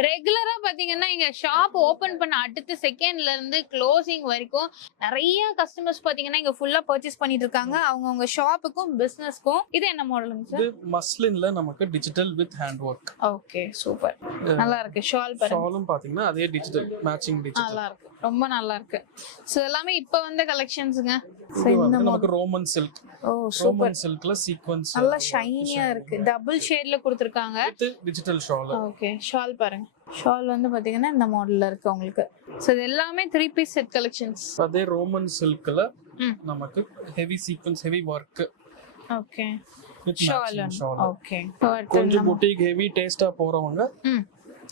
ரெகுலரா பாத்தீங்கன்னா இங்க ஷாப் ஓபன் பண்ண அடுத்த செகண்ட்ல இருந்து க்ளோசிங் வரைக்கும் நிறைய கஸ்டமர்ஸ் பாத்தீங்கன்னா இங்க ஃபுல்லா பர்ச்சேஸ் பண்ணிட்டு இருக்காங்க அவங்க ஷாப்புக்கும் பிசினஸ்க்கும். இது என்ன மாடலுங்க சார்? இது மஸ்லின்ல நமக்கு digital with hand work. Okay super, நல்லா இருக்கு. ஷால் பாருங்க, ஷாலும் பாத்தீங்கன்னா அதே டிஜிட்டல் மேட்சிங் டிஜிட்டல் நல்லா இருக்கு, ரொம்ப நல்லா இருக்கு. சோ எல்லாமே இப்ப வந்த கலெக்ஷன்ஸ்ங்க. இது வந்து நமக்கு roman silk. Oh super, roman சில்க்ல சீக்வென்ஸ் நல்லா ஷைனியா இருக்கு. டபுள் ஷேட்ல கொடுத்திருக்காங்க. Digital shawl. ஓகே ஷால் பாருங்க. ஷால் வந்து பாத்தீங்கன்னா இந்த மாடல்ல இருக்கு உங்களுக்கு. சோ இது எல்லாமே 3 பீஸ் செட் கலெக்ஷன்ஸ். அதே ரோமன் சில்க்ல நமக்கு heavy sequence heavy work. Okay with shawl. Matching shawl. Okay கொஞ்சம் boutique ஹெவி டேஸ்டா போறவங்க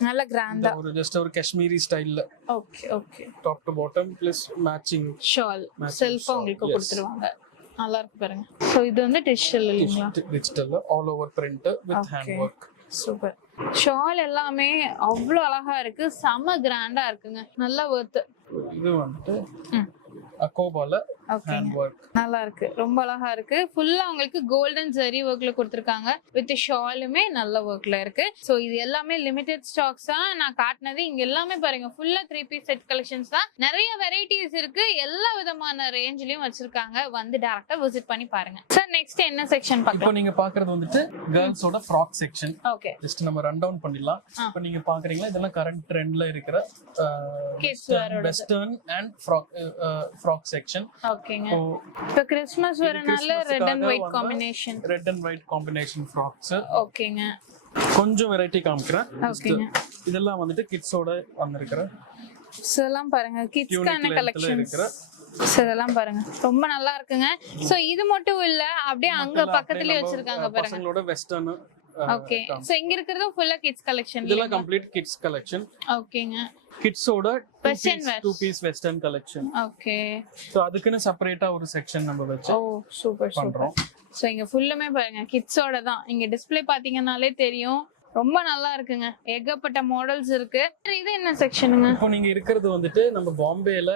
நல்ல கிராண்டா ஒரு ஜஸ்ட் ஒரு காஷ்மீரி ஸ்டைல்ல okay okay top to bottom plus matching shawl செல்ஃபா உங்களுக்கு கொடுத்துருவாங்க. நல்லா இருக்கு பாருங்க. சோ இது வந்து டிஜிட்டல் இல்லீங்களா? Digital all over print with hand work. Super. Shawl எல்லாமே அவ்வளவு அழகா இருக்கு, செம கிராண்டா இருக்குங்க, நல்ல வர்த். இது வந்துட்டு அகோபால ஹேண்ட் ஒர்க். நல்லா இருக்கு, ரொம்ப அழகா இருக்கு. ஃபுல்லா உங்களுக்கு கோல்டன் ஜரி ஒர்க்ல கொடுத்திருக்காங்க. வித் ஷாலுமே நல்ல ஒர்க்ல இருக்கு. சோ இது எல்லாமே லிமிடெட் ஸ்டாக்ஸ் தான் நான் காட்டினது. இங்க எல்லாமே பாருங்க ஃபுல்லா 3 பீஸ் செட் கலெக்ஷன்ஸ் தான். நிறைய வெரைட்டிஸ் இருக்கு, எல்லா விதமான ரேஞ்ச்லயும் வச்சிருக்காங்க. வந்து டைரக்டா விசிட் பண்ணி பாருங்க. சார் நெக்ஸ்ட் என்ன செக்ஷன் இப்போ பார்க்கலாம்? நீங்க பாக்குறது வந்துட்டு கேர்ள்ஸோட ஃப்ராக் செக்ஷன். ஓகே ஜஸ்ட் நம்ம ரன் டவுன் பண்ணிடலாம். இப்போ நீங்க பாக்குறீங்களா இதெல்லாம் கரண்ட் ட்ரெண்ட்ல இருக்கிற கிட்ஸ் வேரோட வெஸ்டர்ன் அண்ட் ஃப்ராக் செக்ஷன். ஓகேங்க. இப்ப கிறிஸ்மஸ் வரனால red and white combination. Red and white combination frocks. ஓகேங்க. கொஞ்சம் வெரைட்டி காமிக்கிறேன். ஓகேங்க. இதெல்லாம் வந்துட்டு கிட்ஸோட வந்திருக்கிற சோ எல்லாம் பாருங்க கிட்ஸ்க்கான கலெக்ஷன்ஸ். இருக்கிற சோ இதெல்லாம் பாருங்க ரொம்ப நல்லா இருக்குங்க. சோ இது மட்டும் இல்ல, அப்படியே அங்க பக்கத்துலயே வச்சிருக்காங்க பாருங்க பசங்களோட வெஸ்டர்ன். ஓகே. சோ இங்க இருக்குறது ஃபுல்லா கிட்ஸ் கலெக்ஷன். இதெல்லாம் கம்ப்ளீட் கிட்ஸ் கலெக்ஷன். ஓகேங்க. கிட்ஸோட Western wear. 2 piece western collection. Okay. So அதுக்குன்னு செப்பரேட்டா ஒரு செக்ஷன் நம்ம வச்சு ஓ சூப்பர் பண்றோம். சூப்பர். சோ இங்க ஃபுல்லுமே பாருங்க கிட்ஸோட தான். இங்க டிஸ்ப்ளே பாத்தீங்கன்னாலே தெரியும், ரொம்ப நல்லா இருக்குங்க. ஏகப்பட்ட மாடல்ஸ் இருக்கு. இது என்ன செக்ஷனுங்க? இப்போ நீங்க இருக்கிறது வந்துட்டு நம்ம பாம்பேல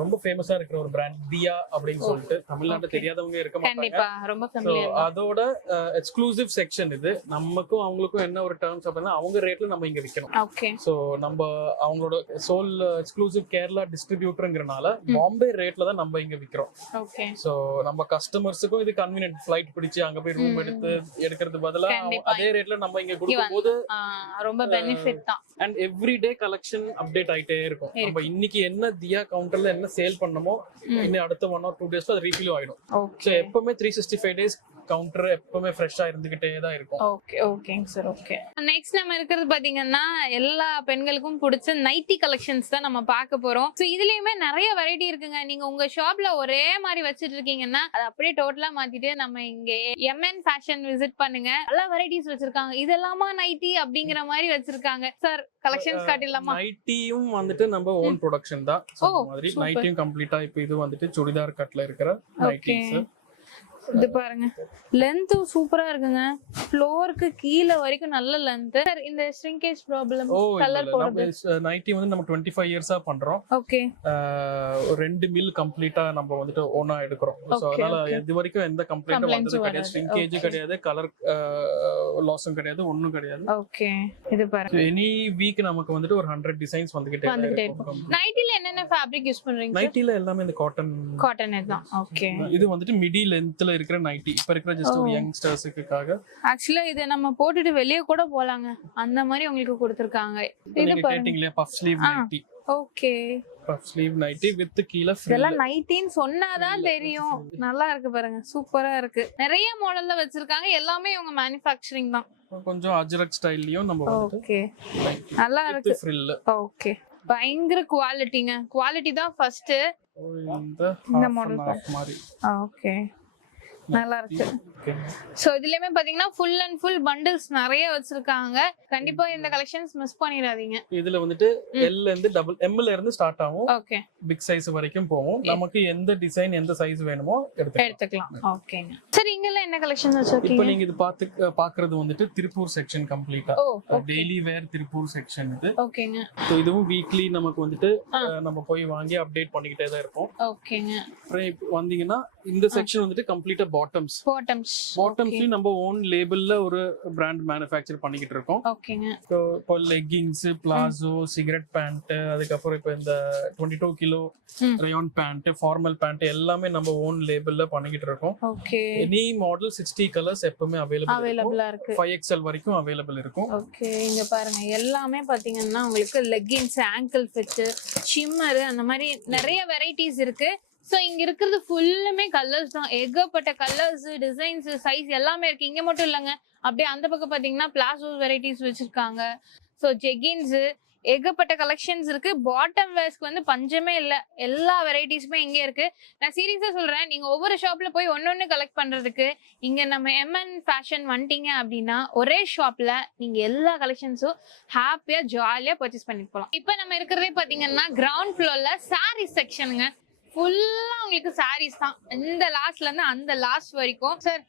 ரொம்ப ஃபேமஸா இருக்கிற ஒரு பிராண்ட் தியா அப்படின்னு சொல்லிட்டு தமிழ்நாட்டுல தெரியாதவங்க இருக்க மாட்டாங்க. கண்டிப்பா ரொம்ப ஃபேமிலியர். அதோட எக்ஸ்க்ளூசிவ் செக்ஷன் இது. நமக்கும் அவங்களுக்கும் என்ன ஒரு டர்ம்ஸ் அப்படின்னா அவங்க ரேட்ல நம்ம இங்க விற்கணும். ஓகே. சோ நம்ம அவங்களோட சோல் எக்ஸ்க்ளூசிவ் கேரளா டிஸ்ட்ரிபியூட்டர்ங்கறனால பாம்பே ரேட்ல தான் நம்ம இங்க விக்கிறோம். ஓகே. சோ நம்ம கஸ்டமர்ஸுக்கும் இது கன்வீனியன்ட். ஃளைட் பிடிச்சு அங்க போய் ரூம் எடுத்து எடுக்கிறது பதிலா அதே ரேட்ல நம்ம இங்க கொடுக்கும்போது ரொம்ப பெனிஃபிட் தான். அண்ட் எவ்ரிடே கலெக்ஷன் அப்டேட் ஆயிட்டே இருக்கும். நம்ம இன்னைக்கு என்ன தியா கவுண்டர்ல என்ன சேல் பண்ணமோ இன்னும் அடுத்த 1 or 2 டேஸ்ல அது ரீஃபில் ஆயிடும். சோ எப்பவுமே 365 டேஸ் கவுண்டர் எப்பவுமே ஃப்ரெஷ்ஷா இருந்துகிட்டே தான் இருக்கும். ஓகே ஓகேங்க சார். ஓகே. நெக்ஸ்ட் நம்ம இருக்கிறது பாத்தீங்கன்னா எல்லா பெண்களுக்கும் பிடிச்ச நைட்டி கலெக்ஷன்ஸ் தான் நம்ம பார்க்க போறோம். சோ இதுலயுமே நிறைய வெரைட்டி இருக்குங்க. நீங்க உங்க ஷாப்ல ஒரே மாதிரி வச்சிட்டு இருக்கீங்கன்னா அதை அப்படியே டோட்டலா மாத்திட்டு நம்ம இங்க MN ஃபேஷன் விசிட் பண்ணுங்க. எல்லா வெரைட்டிஸ் வச்சிருக்காங்க. இதெல்லாமா நைட்டி அப்படிங்கிற மாதிரி வச்சிருக்காங்க. Sir collections காட்டிடலாமா? நைட்டியும் வந்துட்டு நம்ம ஓன் ப்ரொடக்ஷன் தான். சோ மாதிரி நைட்டியும் கம்ப்ளீட்டா இப்போ இது வந்துட்டு சுடிதார் கட்ல இருக்கிற நைட்டிஸ். இது பாருங்க லென்த் சூப்பரா இருக்குங்க. ஃப்ளோருக்கு கீழ வரைக்கும் நல்ல லென்த். சார் இந்த ஷ்ரிங்கேஜ் ப்ராப்ளம் கலர் போடுறது நைட்டி வந்து நம்ம 25 இயர்ஸா பண்றோம். ஓகே. 2 மில் கம்ப்ளீட்டா நம்ம வந்துட்டு ஓனா எடுக்கிறோம். சோ அதனால இது வரைக்கும் எந்த கம்ப்ளைண்டும் வந்தது கிடையாது. ஷ்ரிங்கேஜ் கிடையாது, கலர் லாஸும் கிடையாது, ஒண்ணும் கிடையாது. ஓகே. இது பாருங்க எனி வீக் நமக்கு வந்துட்டு ஒரு 100 டிசைன்ஸ் வந்துகிட்டே இருக்கும். நைட்டில என்னென்ன ஃபேப்ரிக் யூஸ் பண்றீங்க? நைட்டில எல்லாமே இந்த காட்டன் தான். ஓகே. இது வந்துட்டு மிடி லென்த்ல இருக்கிற நைட்டி. இப்ப இருக்கிற ஜஸ்ட் ஒரு யங்ஸ்டர்ஸ்க்காக. ஆக்சுவலா இத நம்ம போட்டுட்டு வெளிய கூட போலாங்க. அந்த மாதிரி உங்களுக்கு கொடுத்திருக்காங்க. இது பாருங்க கேட்டிங்களே puff sleeve nighty. Okay. Puff sleeve nighty with கீழ ஃப்ரில். இதெல்லாம் நைட்டின்னு சொன்னாதான் தெரியும். நல்லா இருக்கு பாருங்க, சூப்பரா இருக்கு. நிறைய மாடல்ல வச்சிருக்காங்க. எல்லாமே இவங்க மேனுஃபேக்சரிங் தான். கொஞ்சம் அஜ்ரக் ஸ்டைல்லயும் நம்ம வந்துட்டு ஓகே நல்லா இருக்கு. ஃப்ரில். ஓகே. பயங்கர குவாலிட்டிங்க. குவாலிட்டி தான் ஃபர்ஸ்ட். இந்த மாடல் மாதிரி. ஓகே நல்லா இருக்கு. சோ இதுலயுமே பாத்தீங்கன்னா ஃபுல் அண்ட் ஃபுல் பண்டில்ஸ் நிறைய வச்சிருக்காங்க. கண்டிப்பா இந்த கலெக்ஷன்ஸ் மிஸ் பண்ணிடாதீங்க. இதுல வந்துட்டு L ல இருந்து டபுள் M ல இருந்து ஸ்டார்ட் ஆகும். ஓகே. பிக் சைஸ் வரைக்கும் போகும். நமக்கு எந்த டிசைன் எந்த சைஸ் வேணுமோ எடுத்துக்கலாம். ஓகேங்க. சரி இங்க இங்கெல்லாம் என்ன கலெக்ஷன் இப்போ வச்சிருக்கீங்க? நீங்க இது பாக்குறது வந்துட்டு திருப்பூர் செக்ஷன் கம்ப்ளீட்டா oh okay daily wear Tiruppur section இது. ஓகேங்க. ஸோ இதுவும் வீக்லி நமக்கு வந்துட்டு நம்ம போய் வாங்கி அப்டேட் பண்ணிக்கிட்டே தான் இருப்போம். ஓகேங்க. அப்புறம் இப்போ வந்தீங்கன்னா இந்த செக்ஷன் வந்துட்டு கம்ப்ளீட்டா பாட்டம்ஸ். பாட்டம்ஸ்லயும் நம்ம ஓன் லேபிள்ல ஒரு பிராண்ட் மேனுஃபேக்சர் பண்ணிக்கிட்டு இருக்கோம். ஓகேங்க. ஸோ இப்போ லெக்கிங்ஸ், பிளாசோ, சிகரெட் பேண்ட், அதுக்கப்புறம் இப்போ இந்த 22 kilo rayon pant, formal pant எல்லாமே நம்ம ஓன் லேபிள்ல பண்ணிக்கிட்டு இருக்கோம். ஓகே. எனி மாடல் 60 கலர்ஸ் எப்பவுமே அவைலபிளா இருக்கு. 5XL வரைக்கும் அவைலபிள் இருக்கும். ஓகே, இங்க பாருங்க எல்லாமே பாத்தீங்கன்னா உங்களுக்கு லெக்கின்ஸ், ஆங்கிள் ஃபிட், ஷிம்மர் அந்த மாதிரி நிறைய வெரைட்டிஸ் இருக்கு. ஸோ இங்க இருக்கிறது ஃபுல்லுமே கலர்ஸ் தான். ஏகப்பட்ட கலர்ஸ், டிசைன்ஸ், சைஸ் எல்லாமே இருக்கு. இங்க மட்டும் இல்லைங்க, அப்படியே அந்த பக்கம் பாத்தீங்கன்னா பிளாசோ வெரைட்டிஸ் வச்சிருக்காங்க. ஸோ ஜெகின்ஸ், ஏகப்பட்ட கலெக்ஷன்ஸ் இருக்கு. பாட்டம் வேர்ஸ்க்கு வந்து பஞ்சமே இல்ல, எல்லா வெரைட்டிஸுமே இங்கே இருக்கு. நான் சீரியஸா சொல்றேன், நீங்க ஒவ்வொரு ஷாப்ல போய் ஒன்னொன்னு கலெக்ட் பண்றதுக்கு இங்க நம்ம MN ஃபேஷன் வந்துட்டீங்க அப்படின்னா ஒரே ஷாப்ல நீங்க எல்லா கலெக்ஷன்ஸும் ஹாப்பியா ஜாலியா பர்ச்சேஸ் பண்ணிட்டு போகலாம். இப்போ நம்ம இருக்கிறதே பாத்தீங்கன்னா கிரவுண்ட் ஃப்ளோர்ல சாரீ செக்ஷனுங்க. ஃபுல்லா உங்களுக்கு சாரீஸ் தான், இந்த லாஸ்ட்ல இருந்து அந்த லாஸ்ட் வரைக்கும். சார்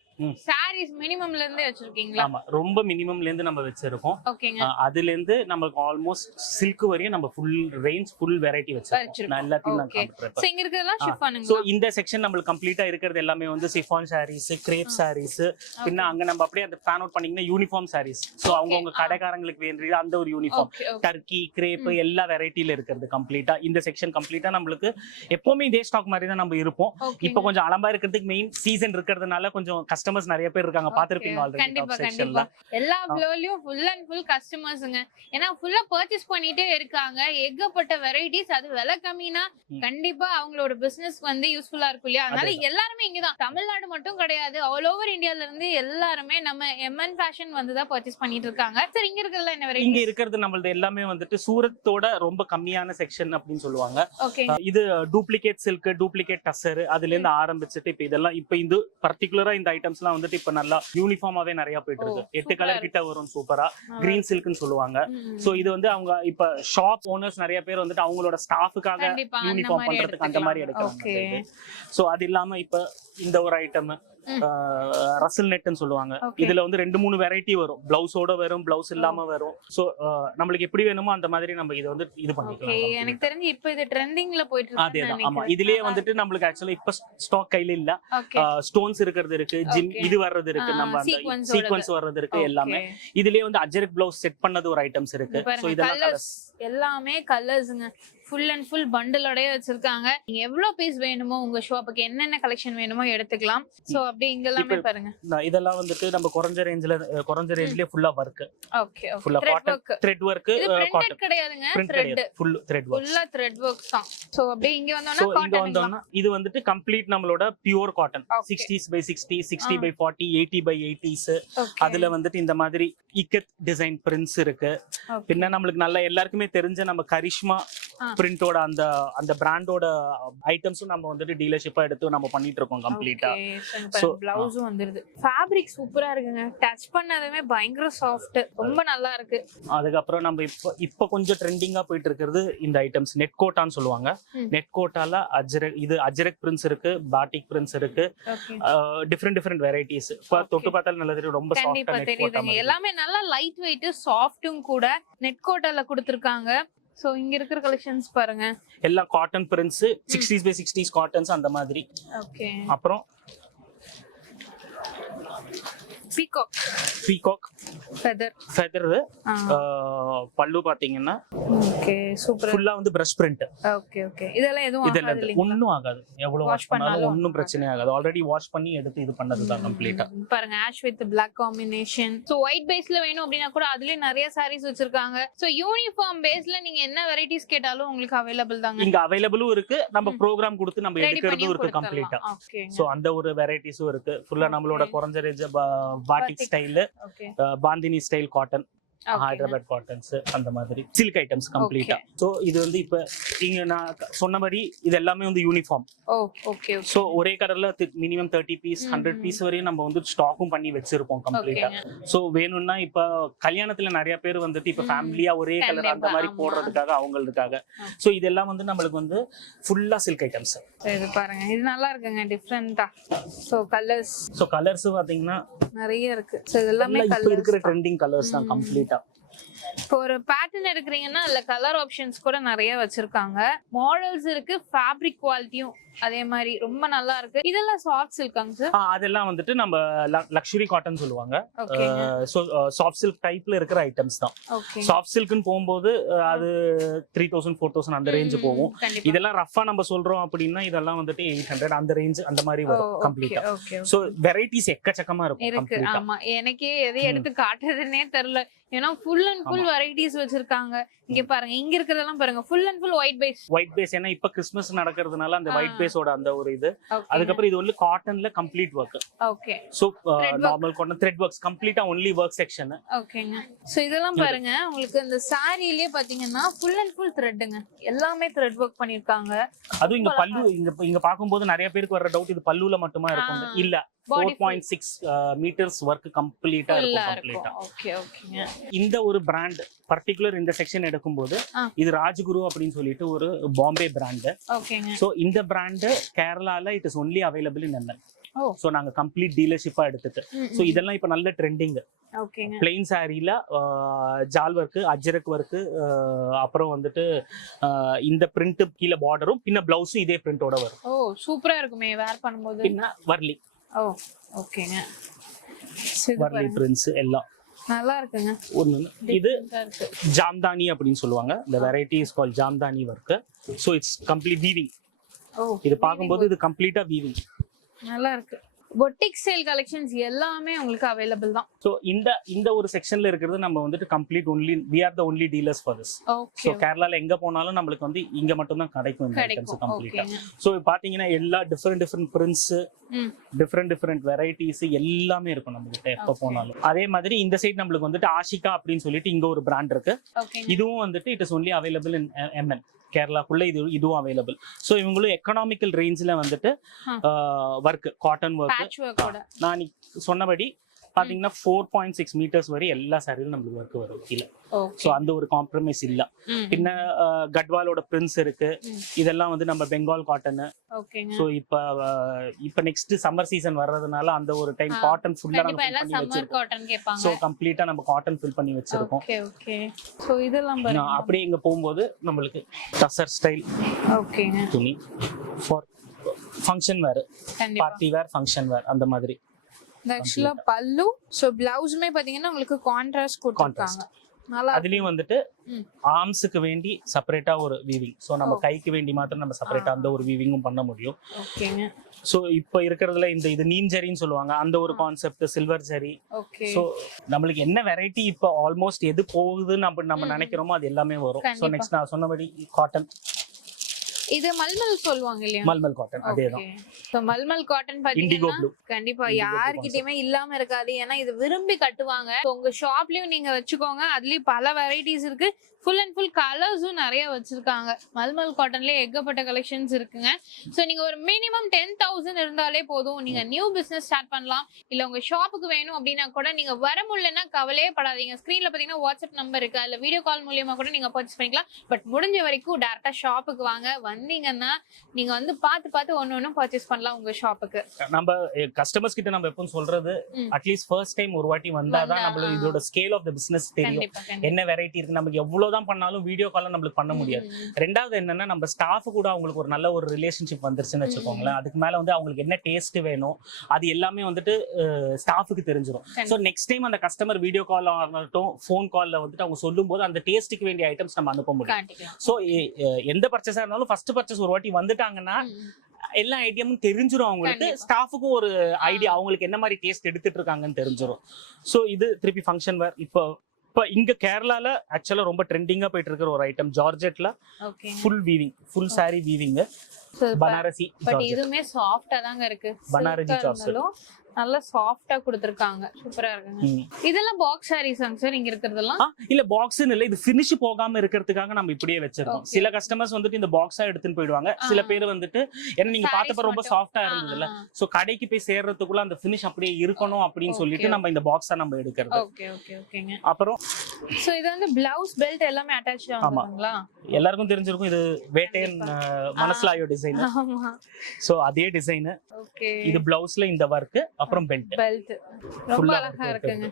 சாரீஸ் மினிமம்ல இருந்தே வச்சிருக்கீங்களா? ஆமா, ரொம்ப மினிமம்ல இருந்து நம்ம வச்சிருக்கோம். ஓகேங்க. அதுல இருந்து நமக்கு ஆல்மோஸ்ட் சில்க் வரையும் நம்ம ஃபுல் ரேஞ்ச், ஃபுல் வெரைட்டி வச்சிருக்கோம். நான் எல்லாத்தையும் நான் காமிக்கிறேன். சோ இங்க இருக்கிறதெல்லாம் ஷிஃபானுங்க. சோ இந்த செக்ஷன் நமக்கு கம்ப்ளீட்டா இருக்கிறது எல்லாமே வந்து சிஃபான் சாரீஸ், கிரேப் சாரீஸ், பின்ன அங்க நம்ம அப்படியே அந்த ஃபேன் அவுட் பண்ணீங்கன்னா யூனிஃபார்ம் சாரீஸ். சோ அவங்க கடைக்காரங்களுக்கு வேண்டிய அந்த ஒரு யூனிஃபார்ம், டர்க்கி, கிரேப் எல்லா வெரைட்டில இருக்கிறது கம்ப்ளீட்டா. இந்த செக்ஷன் கம்ப்ளீட்டா நம்மளுக்கு எப்பவுமே இதே ஸ்டாக் மாதிரி தான் நம்ம இருப்போம். இப்போ கொஞ்சம் அலம்பா இருக்கிறதுக்கு மெயின் சீசன் இருக்கிறதுனால கொஞ்சம் கஸ்டமர்ஸ் நிறைய பேர் இருக்காங்க, பாத்திருப்பீங்க ஆல்ரெடி. கண்டிப்பா கண்டிப்பா எல்லா ஃப்ளோர்லயும் ஃபுல் அண்ட் ஃபுல் கஸ்டமர்ஸ்ங்க. ஏன்னா ஃபுல்லா பர்ச்சேஸ் பண்ணிட்டே இருக்காங்க. ஏகப்பட்ட வெரைட்டிஸ், அது விலை கம்மினா கண்டிப்பா அவங்களோட பிசினஸ்க்கு வந்து யூஸ்ஃபுல்லா இருக்கும் இல்லையா? அதனால எல்லாருமே இங்கதான், தமிழ்நாடு மட்டும் கிடையாது, ஆல் ஓவர் இந்தியால இருந்து எல்லாருமே நம்ம MN ஃபேஷன் வந்து தான் பர்ச்சேஸ் பண்ணிட்டு இருக்காங்க. சார் இங்க இருக்கிறதுல என்ன வெரைட்டி? இங்க இருக்கிறது நம்மளது எல்லாமே வந்துட்டு சூரத்தோட ரொம்ப கம்மியான செக்ஷன் அப்படின்னு சொல்லுவாங்க. ஓகே. இது டூப்ளிகேட் சில்க், டூப்ளிகேட் டசர், அதுல இருந்து ஆரம்பிச்சுட்டு இப்ப இதெல்லாம் இப்ப இந்த பர்டிகுலரா இந்த ஐட்டம்ஸ் எல்லாம் வந்துட்டு இப்ப நல்லா யூனிஃபார்மாவே நிறைய போயிட்டு இருக்கு. 8 கலர் கிட்ட வரும், சூப்பரா. கிரீன் சில்க்னு சொல்லுவாங்க. சோ இது வந்து அவங்க இப்ப ஷாப் ஓனர்ஸ் நிறைய பேர் வந்துட்டு அவங்களோட ஸ்டாஃபுக்காக யூனிஃபார்ம் பண்றதுக்கு அந்த மாதிரி எடுக்கிறாங்க. சோ அது இல்லாம இப்ப இந்த ஒரு ஐட்டம் ரசல் நெட்னு சொல்லுவாங்க. இதுல வந்து 2-3 வெரைட்டி வரும். பிளவுஸோட வரும், பிளவுஸ் இல்லாம வரும். சோ நம்மளுக்கு எப்படி வேணுமோ அந்த மாதிரி நம்ம இது வந்து இது பண்ணிக்கலாம். எனக்கு தெரிஞ்சு இப்போ இது ட்ரெண்டிங்ல போயிட்டு இருக்கு. அதேதான். ஆமா, இதுலயே வந்துட்டு நம்மளுக்கு ஆக்சுவலா இப்ப ஸ்டாக் கையில இல்ல. ஸ்டோன்ஸ் இருக்கிறது இருக்கு, ஜிம் இது வர்றது இருக்கு, நம்ம அந்த சீக்வென்ஸ் வர்றது இருக்கு எல்லாமே. இதுலயே வந்து அஜரக் பிளவுஸ் செட் பண்ணது ஒரு ஐட்டம்ஸ் இருக்கு. சோ இதெல்லாம் எல்லாமே கலர்ஸ்ங்க. ஃபுல் அண்ட் ஃபுல் பண்டலோடய வச்சிருக்காங்க. நீங்க எவ்வளவு பீஸ் வேணுமோ உங்க ஷாப்புக்கு என்னென்ன கலெக்ஷன் வேணுமோ எடுத்துக்கலாம். சோ அப்படியே இங்க எல்லாமே பாருங்க. இதெல்லாம் வந்துட்டு நம்ம குறைஞ்ச ரேஞ்ச்லயே ஃபுல்லா வர்க். ஓகே. ஃபுல்லா காட்டன் த்ரெட் வர்க். இது பிரிண்டட் கிடையாதுங்க, த்ரெட். Full thread work. ஃபுல்லா த்ரெட் வர்க் தான். சோ அப்படியே இங்க வந்தோம்னா இது வந்துட்டு கம்ப்ளீட் நம்மளோட pure cotton. 60s by 60, 60 by 40, 80 by 80s. அதுல வந்துட்டு இந்த மாதிரி இக்கத் டிசைன் பிரிண்ட்ஸ் இருக்கு. பின்ன நம்மளுக்கு நல்ல எல்லாருக்குமே தெரிஞ்ச நம்ம கரிஷ்மா பிரிண்டோட அந்த பிராண்டோட ஐட்டம்ஸும் நம்ம வந்துட்டு டீலர்ஷிப்பா எடுத்து நம்ம பண்ணிட்டு இருக்கோம் கம்ப்ளீட்டா. சோ பிளவுஸும் வந்துருது. ஃபேப்ரிக் சூப்பரா இருக்குங்க. டச் பண்ணதுமே பயங்கர சாஃப்ட், ரொம்ப நல்லா இருக்கு. அதுக்கப்புறம் நம்ம இப்ப கொஞ்சம் ட்ரெண்டிங்கா போயிட்டு இருக்கிறது இந்த ஐட்டம்ஸ் நெட் கோட்டான்னு சொல்லுவாங்க. நெட் கோட்டால அஜரக் பிரிண்ட்ஸ் இருக்கு, பாட்டிக் பிரிண்ட்ஸ் இருக்கு, டிஃபரெண்ட் வெரைட்டிஸ். இப்ப தொட்டு பார்த்தாலும் நல்லா தெரியும், ரொம்ப சாஃப்ட்டா தெரியுதுங்க. எல்லாமே நல்லா லைட் வெயிட், சாஃப்ட்டும் கூட நெட் கோட்டால கொடுத்திருக்காங்க. சோ இங்க இருக்கிற கலெக்ஷன்ஸ் பாருங்க, எல்லாம் cotton prints, 60s by 60s cottons அந்த மாதிரி. ஓகே. அப்புறம் பீகாக் ஃபெதர் பல்லு பாத்தீங்கன்னா ஓகே சூப்பர். ஃபுல்லா வந்து பிரஷ் பிரிண்ட். Okay okay. இதெல்லாம் எதுவும் ஒண்ணும் ஆகாது, எவ்வளவு வாஷ் பண்ணாலும் ஒண்ணும் பிரச்சனை ஆகாது. ஆல்ரெடி வாஷ் பண்ணி எடுத்து இது பண்ணதுதான் கம்ப்ளீட்டா. பாருங்க, ash with Black combination. So white பேஸ்ல வேணும் அப்படினா கூட அதுலயே நிறைய sarees வச்சிருக்காங்க. சோ யூனிஃபார்ம் பேஸ்ல நீங்க என்ன வெரைட்டிஸ் கேட்டாலும் உங்களுக்கு அவேலபிள் தாங்க. இங்க அவேலபிளும் இருக்கு, நம்ம ப்ரோகிராம் கொடுத்து நம்ம எடுக்கிறதும் இருக்கு கம்ப்ளீட்டா. சோ அந்த ஒரு வெரைட்டிஸும் இருக்கு. ஃபுல்லா நம்மளோட குறைஞ்ச range batik style, bandhani style cotton, Hyderabad cottons அந்த மாதிரி சில்க் ஐட்டம்ஸ் கம்ப்ளீட்டா. ஸோ இது வந்து இப்போ இங்க நான் சொன்னபடி இது எல்லாமே வந்து யூனிஃபார்ம். ஓகே. ஸோ ஒரே கலர்ல மினிமம் 30 பீஸ் 100 பீஸ் வரையும் நம்ம வந்து ஸ்டாக்கும் பண்ணி வச்சிருப்போம் கம்ப்ளீட்டா. ஸோ வேணும்னா இப்போ கல்யாணத்துல நிறைய பேர் வந்துட்டு இப்போ ஃபேமிலியா ஒரே கலர் அந்த மாதிரி போடுறதுக்காக அவங்களுக்காக. ஸோ இதெல்லாம் வந்து நம்மளுக்கு வந்து ஃபுல்லா சில்க் ஐட்டம்ஸ். இது பாருங்க, இது நல்லா இருக்குங்க, டிஃப்ரெண்டா. ஸோ கலர்ஸ் பாத்தீங்கன்னா நிறைய இருக்கு. ஸோ இதெல்லாமே இப்போ இருக்கிற ட்ரெண்டிங் கலர்ஸ் தான் கம்ப்ளீட்டா. இப்போ ஒரு பேட்டர்ன் எடுக்கிறீங்கன்னா அதுல கலர் ஆப்ஷன்ஸ் கூட நிறைய வச்சிருக்காங்க. மாடல்ஸ் இருக்கு, ஃபேப்ரிக் குவாலிட்டியும் அதே மாதிரி ரொம்ப நல்லா இருக்கு. இதெல்லாம் சாஃப்ட் சில்காங்க சார்? அதெல்லாம் வந்துட்டு நம்ம லக்ஸுரி காட்டன் சொல்லுவாங்க. சோ சாஃப்ட் சில்க் டைப்ல இருக்கிற ஐட்டம்ஸ் தான். சாஃப்ட் சில்க்னு போகும்போது அது 3000 4000 அந்த ரேஞ்ச் போகும். இதெல்லாம் ரஃபா நம்ம சொல்றோம் அப்படின்னா இதெல்லாம் வந்துட்டு 800 அந்த ரேஞ்ச் அந்த மாதிரி வரும் கம்ப்ளீட்டா. சோ வெரைட்டிஸ் எக்கச்சக்கமா இருக்கும். ஆமா, எனக்கே எதை எடுத்து காட்டுறதுன்னே தெரியல. ஏன்னா ஃபுல் அண்ட் ஃபுல் வெரைட்டிஸ் வச்சிருக்காங்க. இங்க பாருங்க, இங்க இருக்கிறதெல்லாம் பாருங்க, full and full white base. ஏன்னா இப்ப கிறிஸ்மஸ் நடக்கிறதுனால அந்த ஒயிட் பேஸோட அந்த ஒரு இது. அதுக்கப்புறம் இது ஒன்லி காட்டன்ல complete work. Okay. So normal cotton thread works கம்ப்ளீட்டா ஒன்லி வர்க் செக்ஷன். ஓகேங்க. சோ இதெல்லாம் பாருங்க, உங்களுக்கு இந்த சாரியிலே பாத்தீங்கன்னா ஃபுல் அண்ட் ஃபுல் த்ரெட்ங்க, எல்லாமே த்ரெட் வர்க் பண்ணிருக்காங்க. அதுவும் இங்க பல்லு இங்க பாக்கும்போது நிறைய பேருக்கு வர டவுட், இது பல்லுல மட்டுமா இருக்கும். இல்ல, 4.6 மீட்டர்ஸ் வர்க் கம்ப்ளீட்டா இருக்கும். ஓகேங்க. இந்த ஒரு பிராண்ட் பர்టిక్యులர் இந்த செக்ஷன் எடுக்கும்போது இது ராஜ்குரு அப்படின்னு சொல்லிட்டு ஒரு பாம்பே பிராண்ட். ஓகேங்க. சோ இந்த பிராண்ட் கேரளால it is only available in ML. So நாங்க கம்ப்ளீட் டீலர்ஷிப்பா எடுத்துட்டு. சோ இதெல்லாம் இப்ப நல்ல ட்ரெண்டிங். ஓகேங்க. பிளெயின் சாரில ஜால் வர்க், அஜ்ரக் வர்க், அப்புறம் வந்துட்டு இந்த பிரிண்ட் கீழ பார்டரும் பின்ன பிளவுஸும் இதே பிரிண்டோட வரும். ஓ சூப்பரா இருக்குமே வேர் பண்ணும்போது. பின்ன வர்லி. ஓகேங்க. வர்லி பிரிண்ட்ஸ் எல்லாம் நல்லா இருக்குங்க. இது ஜாம்தானி அப்படின்னு சொல்லுவாங்க. இந்த variety is called Jamdani work. So it's complete weaving. இது பாக்கும்போது இது கம்ப்ளீட்டா வீவிங். நல்லா இருக்கு. பொட்டிக் ஸ்டைல் கலெக்ஷன்ஸ் எல்லாமே உங்களுக்கு அவைலபிள் தான். சோ இந்த ஒரு செக்ஷன்ல இருக்கிறது நம்ம வந்துட்டு complete only we are the only dealers for this. So கேரளால எங்க போனாலும் நம்மளுக்கு வந்து இங்க மட்டும் தான் கிடைக்கும் இந்த ஐட்டம்ஸ் கம்ப்ளீட்டா. சோ பாத்தீங்கன்னா எல்லா டிஃபரெண்ட் பிரிண்ட்ஸ், டிஃபரெண்ட் வெரைட்டிஸ் எல்லாமே இருக்கும் நம்ம கிட்ட எப்ப போனாலும். அதே மாதிரி இந்த சைடு நம்மளுக்கு வந்துட்டு ஆஷிகா அப்படின்னு சொல்லிட்டு இங்க ஒரு பிராண்ட் இருக்கு. இதுவும் வந்துட்டு it is only available in MN. கேரளாக்குள்ள இதுவும் அவைலபிள். சோ இவங்களும் எக்கனாமிக்கல் ரேஞ்ச்ல வந்துட்டு வர்க், காட்டன் வர்க். நான் சொன்னபடி பாத்தீங்கன்னா 4.6 மீட்டர்ஸ் வரை எல்லா சாரியிலும் நம்மளுக்கு வர்க் வரும் கீழே. சோ அந்த ஒரு காம்ப்ரமைஸ் இல்ல. பின்ன கட்வாலோட பிரிண்ட்ஸ் இருக்கு. இதெல்லாம் வந்து நம்ம பெங்கால் காட்டன். சோ இப்ப நெக்ஸ்ட் சம்மர் சீசன் வர்றதுனால அந்த ஒரு டைம் காட்டன் ஃபுல்லா நம்ம ஃபில் பண்ணி வச்சிருக்கோம். சோ கம்ப்ளீட்டா நம்ம காட்டன் ஃபில் பண்ணி வச்சிருக்கோம். ஓகே. சோ இதெல்லாம் பாருங்க, அப்படியே இங்க போகும்போது நம்மளுக்கு டசர் ஸ்டைல் துணி for function where, party wear, function வேர் அந்த மாதிரி. ஆக்சுவலா பல்லு. சோ பிளவுஸ்மே பாத்தீங்கன்னா உங்களுக்கு கான்ட்ராஸ்ட் கொடுத்திருக்காங்க. நல்லா அதுலயும் வந்துட்டு ஆர்ம்ஸ்க்கு வேண்டி செப்பரேட்டா ஒரு வீவிங். சோ நம்ம கைக்கு வேண்டி மாத்திரம் நம்ம செப்பரேட்டா அந்த ஒரு வீவிங்கும் பண்ண முடியும். ஓகேங்க. சோ இப்போ இருக்கிறதுல இது நீம் ஜரின்னு சொல்லுவாங்க, அந்த ஒரு கான்செப்ட், சில்வர் ஜரி. சோ நம்மளுக்கு என்ன வெரைட்டி இப்ப ஆல்மோஸ்ட் எது போகுதுன்னு நம்ம நினைக்கிறோமோ அது எல்லாமே வரும். சோ நெக்ஸ்ட் நான் சொன்னபடி காட்டன். இது மல்மல் சொல்லுவாங்க இல்லையா? மல்மல் காட்டன் அதேதான். சோ மல்மல் காட்டன் பாத்தீங்கன்னா கண்டிப்பா யார்கிட்டயுமே இல்லாம இருக்காது. ஏன்னா இது விரும்பி கட்டுவாங்க. உங்க ஷாப்லயும் நீங்க வச்சுக்கோங்க. அதுலயும் பல வெரைட்டிஸ் இருக்கு. ஃபுல் அண்ட் ஃபுல் கலர்ஸும் நிறைய வச்சிருக்காங்க. மல்மல் காட்டன்லயே ஏகப்பட்ட கலெக்ஷன்ஸ் இருக்குங்க. சோ நீங்க ஒரு மினிமம் 10,000 இருந்தாலே போதும், நீங்க நியூ பிசினஸ் ஸ்டார்ட் பண்ணலாம். இல்ல உங்க ஷாப்புக்கு வேணும் அப்படின்னா கூட நீங்க வர முடியலன்னா கவலையே படாதீங்க. ஸ்கிரீன்ல பாத்தீங்கன்னா வாட்ஸ்அப் நம்பர் இருக்கு, அதுல வீடியோ கால் மூலியமா கூட நீங்க பர்ச்சேஸ் பண்ணிக்கலாம். பட் முடிஞ்ச வரைக்கும் டைரக்டா ஷாப்புக்கு வாங்க. வந்தீங்கன்னா நீங்க வந்து பார்த்து ஒன்னு பர்ச்சேஸ் பண்ணலாம் உங்க ஷாப்புக்கு. நம்ம கஸ்டமர்ஸ் கிட்ட நம்ம எப்பவும் சொல்றது, அட்லீஸ்ட் ஃபர்ஸ்ட் டைம் ஒரு வாட்டி வந்தாதான் நம்மளுக்கு இதோட ஸ்கேல் ஆஃப் தி பிசினஸ் தெரியும். என்ன வெரைட்டி இருக்கு, நமக்கு எவ்வளவுதான் பண்ணாலும் வீடியோ கால்ல நம்மளுக்கு பண்ண முடியாது. ரெண்டாவது என்னன்னா, நம்ம ஸ்டாஃப் கூட அவங்களுக்கு ஒரு நல்ல ஒரு ரிலேஷன்ஷிப் வந்துருச்சுன்னு வச்சுக்கோங்களேன். அதுக்கு மேல வந்து அவங்களுக்கு என்ன டேஸ்ட் வேணும் அது எல்லாமே வந்துட்டு ஸ்டாஃபுக்கு தெரிஞ்சிடும். ஸோ நெக்ஸ்ட் டைம் அந்த கஸ்டமர் வீடியோ கால் ஆகட்டும், ஃபோன் கால்ல வந்துட்டு அவங்க சொல்லும் போது அந்த டேஸ்ட்டுக்கு வேண்டிய ஐட்டம்ஸ் நம்ம அனுப்ப முடியும். ஸோ எந்த பர்ச்சேஸா இருந்தாலும் ஃபர்ஸ்ட் பர்ச்சேஸ் ஒரு வாட்டி வந்துட்டாங்கன்னா எல்லா ஐடியாமும் தெரிஞ்சிடும் அவங்களுக்கு. ஸ்டாஃபுக்கும் ஒரு ஐடியா அவங்களுக்கு என்ன மாதிரி டேஸ்ட் எடுத்துட்டு இருக்காங்கன்னு தெரிஞ்சிடும். ஸோ இது திருப்பி ஃபங்க்ஷன் வேர். இப்போ இங்க கேரளால ஆக்சுவலா ரொம்ப ட்ரெண்டிங்கா போயிட்டு இருக்கிற ஒரு ஐட்டம் ஜார்ஜெட்ல full weaving, full sari weaving, Banarasi. But இதுமே சாஃப்ட்டா தாங்க இருக்கு. பனாரசி ஜார்ஜெட் நல்லா சாஃப்ட்டா கொடுத்திருக்காங்க. சூப்பரா இருக்குங்க. இதெல்லாம் பாக்ஸ் சாரீஸாங்க சார் இங்க இருக்கிறதெல்லாம்? இல்ல பாக்ஸ்னு இல்ல, இது ஃபினிஷ் போகாம இருக்கிறதுக்காக நம்ம இப்படியே வச்சிருக்கோம். சில கஸ்டமர்ஸ் வந்துட்டு இந்த பாக்ஸா எடுத்துட்டு போயிடுவாங்க. சில பேர் வந்துட்டு ஏன்னா நீங்க பார்த்தப்ப ரொம்ப சாஃப்ட்டா இருந்ததுல, சோ கடைக்கு போய் சேர்றதுக்குள்ள அந்த ஃபினிஷ் அப்படியே இருக்கணும் அப்படின்னு சொல்லிட்டு நம்ம இந்த பாக்ஸா நம்ம எடுக்கிறது. ஓகே ஓகே ஓகேங்க. அப்புறம் சோ இது வந்து பிளவுஸ் பெல்ட் எல்லாமே அட்டாச் ஆகுங்களா? எல்லாருக்கும் தெரிஞ்சிருக்கும் இது வேட்டையன் மனஸ்லாயோ டிசைன். ஆமா. சோ அதே டிசைன். ஓகே. இது பிளவுஸ்ல இந்த வர்க், அப்புறம் பெல்ட். ரொம்ப அழகா இருக்குங்க.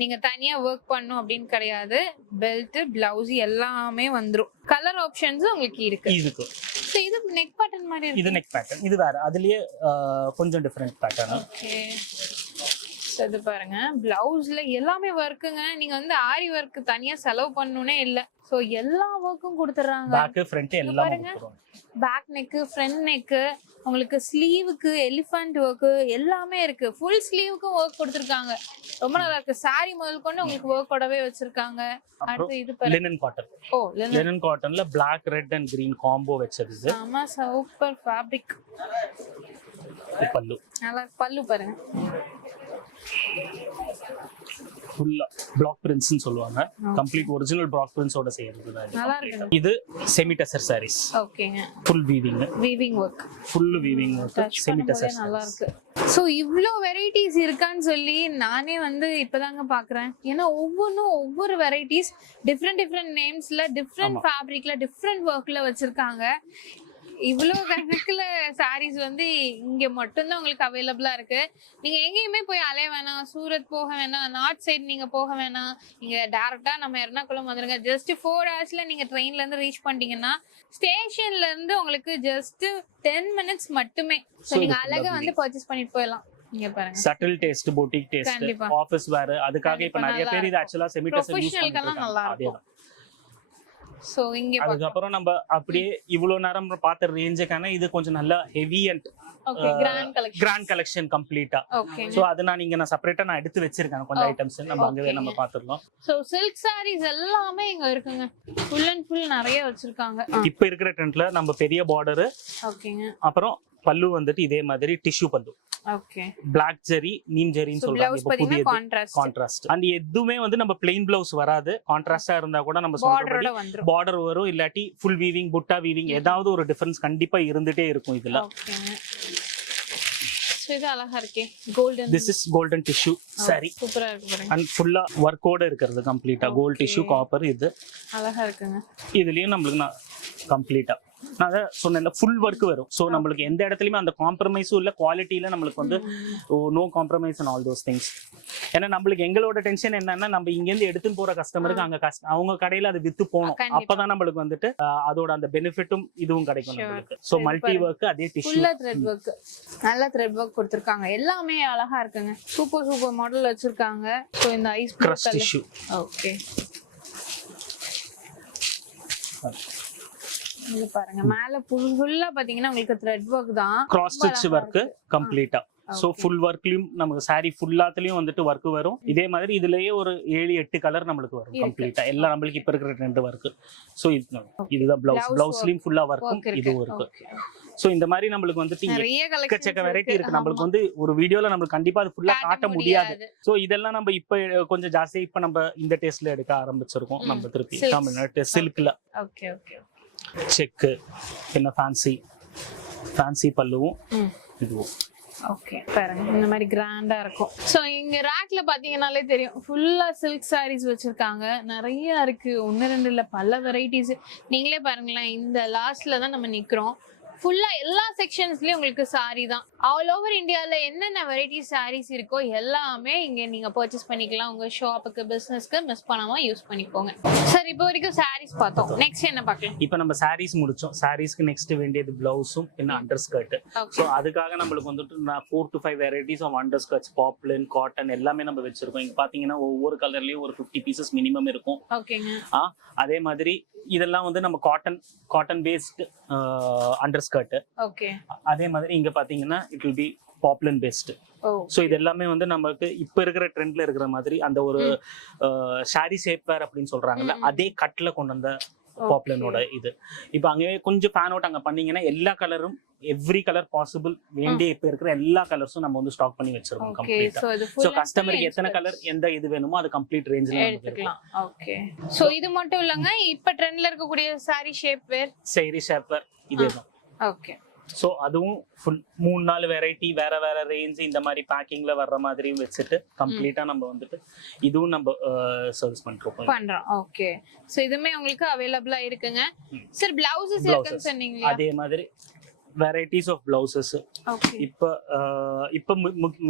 நீங்க தனியா வர்க் பண்ணனும் அப்படின்னு கிடையாது. பெல்ட், பிளவுஸ் எல்லாமே வந்துரும். கலர் ஆப்ஷன்ஸ் உங்களுக்கு இருக்கு. சோ இது நெக் பேட்டர்ன் மாதிரி இருக்கு. இது நெக் பேட்டர்ன். இது வேற, அதுலயே கொஞ்சம் டிஃபரண்ட் பேட்டர்ன். ஓகே. சோ இது பாருங்க, பிளவுஸ்ல எல்லாமே வர்க்குங்க. நீங்க வந்து ஆரி வர்க் தனியா செலவு பண்ணனுனே இல்ல. சோ எல்லா வர்க்கும் கொடுத்துறாங்க. பேக் ஃப்ரண்ட் எல்லாம் கொடுத்துறாங்க. பேக் நெக், ஃப்ரண்ட் நெக், உங்களுக்கு ஸ்லீவுக்கு எலிஃபண்ட் ஒர்க் எல்லாமே இருக்கு. ஃபுல் ஸ்லீவுக்கு ஒர்க் கொடுத்திருக்காங்க. ரொம்ப நல்லா இருக்கு. சாரி முதல் கொண்டு உங்களுக்கு ஒர்க்கோடவே வச்சிருக்காங்க. அடுத்து இது பாருங்க, லினன் காட்டன். ஓ லினன் காட்டன்ல Black, Red and Green combo வச்சது இது. ஆமா, சூப்பர் ஃபேப்ரிக். பல்லு நல்லா பல்லு பாருங்க. ஃபுல்லா பிளாக் பிரிண்ட்ஸ் னு சொல்லுவாங்க. கம்ப்ளீட் ஒரிஜினல் பிளாக் பிரிண்ட்ஸ் ஓட செய்யறது தான் நல்லா இருக்கு. இது செமி டசர் sarees. ஓகேங்க. Full weaving. Weaving work. Full weaving work, semi tussar. நல்லா இருக்கு. சோ இவ்ளோ வெரைட்டிஸ் இருக்கான்னு சொல்லி நானே வந்து இப்பதாங்க பாக்குறேன். ஏன்னா ஒவ்வொன்றும் ஒவ்வொரு வெரைட்டிஸ் டிஃப்ரெண்ட் நேம்ஸ்ல, டிஃப்ரெண்ட் ஃபேப்ரிக்ல, டிஃப்ரெண்ட் ஒர்க்ல வச்சிருக்காங்க. இவ்வளோ கணக்குல சாரீஸ் வந்து இங்க மட்டும்தான் உங்களுக்கு அவைலபிளா இருக்கு. நீங்க எங்கேயுமே போய் அலைய வேணாம், சூரத் போக வேணாம், நார்த் சைடு நீங்க போக வேணாம். நீங்க டைரக்டா நம்ம எர்ணாகுளம் வந்துருங்க. ஜஸ்ட் 4 ஹவர்ஸ்ல நீங்க ட்ரெயின்ல இருந்து ரீச் பண்ணிட்டீங்கன்னா ஸ்டேஷன்ல இருந்து உங்களுக்கு ஜஸ்ட் 10 மினிட்ஸ் மட்டுமே. சோ நீங்க அழகா வந்து பர்ச்சேஸ் பண்ணிட்டு போயிடலாம். இங்க பாருங்க, subtle taste, boutique taste, office wear. அதுக்காக இப்ப நிறைய பேர் இது ஆக்சுவலா செமி டசர் யூஸ் பண்றாங்க. நல்லா இருக்கும். சோ இங்க அதுக்கப்புறம் நம்ம அப்படியே இவ்வளவு நேரம் பார்த்த ரேஞ்சுக்கான இது கொஞ்சம் நல்ல ஹெவி அண்ட் கிராண்ட் கலெக்ஷன் கம்ப்ளீட்டா. சோ அது நான் செப்பரேட்டா எடுத்து வச்சிருக்கேன் கொஞ்சம் ஐட்டம்ஸ். நம்ம அங்கவே நம்ம பாத்துறோம். சோ சில்க் சாரீஸ் எல்லாமே இங்க இருக்குங்க. ஃபுல் அண்ட் ஃபுல் நிறைய வச்சிருக்காங்க. இப்போ இருக்கிற ட்ரெண்ட்ல நம்ம பெரிய பார்டர். ஓகேங்க. அப்புறம் பல்லு வந்துட்டு இதே மாதிரி டிஷ்யூ பல்லு. ஓகே. Black ஜெரி, நீம் ஜெரின்னு சொல்றாங்க. இப்போ புதிய கான்ட்ராஸ்ட். அண்ட் எதுவுமே வந்து நம்ம plain blouse வராது. கான்ட்ராஸ்டா இருந்தா கூட நம்ம சொல்றபடி பார்டர் வரும், இல்லாட்டி ஃபுல் வீவிங், புட்டா வீவிங், ஏதாவது ஒரு டிஃபரன்ஸ் கண்டிப்பா இருந்துட்டே இருக்கும் இதுல. ஓகேங்க. சோ இது அழகா இருக்கே, golden. This is golden tissue saree. சூப்பரா இருக்கு பாருங்க. அண்ட் ஃபுல்லா வர்க்கோட இருக்குது கம்ப்ளீட்டா. Gold tissue, copper. இது அழகா இருக்குங்க. இதுலயும் நம்மளுக்கு கம்ப்ளீட்டா நான் சொன்ன ஃபுல் ஒர்க் வரும். ஸோ நம்மளுக்கு எந்த இடத்துலயுமே அந்த காம்ப்ரமைஸும் இல்லை. குவாலிட்டியில நம்மளுக்கு வந்து no compromise and all those things. ஏன்னா நம்மளுக்கு எங்களோட டென்ஷன் என்னன்னா, நம்ம இங்கேருந்து எடுத்துன்னு போற கஸ்டமருக்கு அங்க அவங்க கடையில அது வித்து போகணும். அப்பதான் நம்மளுக்கு வந்துட்டு அதோட அந்த பெனிஃபிட்டும் இதுவும் கிடைக்கும் நம்மளுக்கு. ஸோ மல்டி ஒர்க், அதே டிஷ்யூ, த்ரெட் ஒர்க், நல்ல த்ரெட் ஒர்க் கொடுத்திருக்காங்க. எல்லாமே அழகா இருக்குங்க. சூப்பர் மாடல் வச்சிருக்காங்க. ஸோ இந்த ஐஸ் கிரஷ் டிஷ்யூ. ஓகே. இது பாருங்க, மேல ஃபுல்லா பாத்தீங்கன்னா உங்களுக்கு த்ரெட் ஒர்க் தான். கிராஸ் ஸ்டிட்ச் ஒர்க் கம்ப்ளீட்டா. சோ ஃபுல் ஒர்க்லயும் நமக்கு சாரி ஃபுல்லாத்துலயும் வந்துட்டு ஒர்க் வரும். இதே மாதிரி இதுலயே ஒரு 7-8 கலர் நம்மளுக்கு வரும் கம்ப்ளீட்டா. எல்லாம் நம்மளுக்கு இப்ப இருக்கிற ட்ரெண்ட் ஒர்க். சோ இதுதான் பிளவுஸ்லயும் ஃபுல்லா ஒர்க்கும் இதுவும் இருக்கு. சோ இந்த மாதிரி நம்மளுக்கு வந்துட்டு எக்கச்சக்க வெரைட்டி இருக்கு. நம்மளுக்கு வந்து ஒரு வீடியோல நம்மளுக்கு கண்டிப்பா அது ஃபுல்லா காட்ட முடியாது. சோ இதெல்லாம் நம்ம இப்ப கொஞ்சம் ஜாஸ்தி இப்ப நம்ம இந்த டேஸ்ட்ல எடுக்க ஆரம்பிச்சிருக்கோம். நம்ம திருப்பி தமிழ்நாட்டு சில்க்ல செக்கு, என்ன ஃபேன்சி பல்லுவும் இதுவும். ஓகே பாருங்க, இந்த மாதிரி கிராண்டா இருக்கும். சோ இங்க ரேக்ல பாத்தீங்கன்னாலே தெரியும், ஃபுல்லா சில்க் சாரீஸ் வச்சிருக்காங்க. நிறைய இருக்கு, 1-2 இல்ல, பல வெரைட்டிஸ். நீங்களே பாருங்களேன், இந்த லாஸ்ட்ல தான் நம்ம நிக்கிறோம். ஃபுல்லா எல்லா செக்ஷன்ஸ்லயும் உங்களுக்கு சாரி தான். ஆல் ஓவர் இந்தியால என்னென்ன வெரைட்டி சாரீஸ் இருக்கோ எல்லாமே இங்க நீங்க பர்ச்சேஸ் பண்ணிக்கலாம். உங்க ஷாப்புக்கு, பிசினஸ்க்கு மிஸ் பண்ணாம யூஸ் பண்ணிக்கோங்க. சார் இப்போ வரைக்கும் சாரீஸ் பார்த்தோம், நெக்ஸ்ட் என்ன பார்க்கலாம்? இப்போ நம்ம சாரீஸ் முடிச்சோம். சாரீஸ்க்கு நெக்ஸ்ட் வேண்டியது பிளவுஸும் பின்ன அண்டர் ஸ்கர்ட். ஸோ அதுக்காக நம்மளுக்கு வந்துட்டு 4 to 5 varieties of under skirts, poplin, cotton எல்லாமே நம்ம வச்சிருக்கோம். இங்க பாத்தீங்கன்னா ஒவ்வொரு கலர்லயும் ஒரு 50 பீசஸ் மினிமம் இருக்கும். ஓகேங்க. அதே மாதிரி இதெல்லாம் வந்து நம்ம cotton based under skirt. Okay. அதே மாதிரி இங்க பாத்தீங்கன்னா it will be poplin based. So இது எல்லாமே வந்து நமக்கு இப்ப இருக்கிற ட்ரெண்ட்ல இருக்கிற மாதிரி அந்த ஒரு ஷாரி ஷேப் வேர் அப்படின்னு சொல்றாங்கல்ல, அதே கட்ல கொண்டு வந்த பாப்புலனோட இது. இப்போ அங்கே கொஞ்சம் ஃபேன் அவுட் அங்கே பண்ணீங்கன்னா எல்லா கலரும் எவ்ரி கலர் பாசிபிள் வேண்டிய இப்போ இருக்கிற எல்லா கலர்ஸும் நம்ம வந்து ஸ்டாக் பண்ணி வச்சிருக்கோம் கம்ப்ளீட்டா. ஸோ கஸ்டமருக்கு எத்தனை கலர் எந்த இது வேணுமோ அது கம்ப்ளீட் ரேஞ்சில் எடுத்துக்கலாம். ஓகே. ஸோ இது மட்டும் இல்லைங்க, இப்போ ட்ரெண்ட்ல இருக்கக்கூடிய சாரி ஷேப் வேர், சேரி ஷேப்பர் இதே தான். ஓகே. ஸோ அதுவும் ஃபுல் 3-4 வெரைட்டி வேற வேற ரேஞ்ச் இந்த மாதிரி பேக்கிங்ல வர்ற மாதிரியும் வச்சுட்டு கம்ப்ளீட்டா நம்ம வந்துட்டு இதுவும் நம்ம சர்வீஸ் பண்றோம். ஓகே. ஸோ இதுமே உங்களுக்கு அவைலபிளா இருக்குங்க. சார் பிளவுசஸ் இருக்குன்னு சொன்னீங்களா? அதே மாதிரி வெரைட்டிஸ் ஆஃப் பிளவுசஸ். இப்போ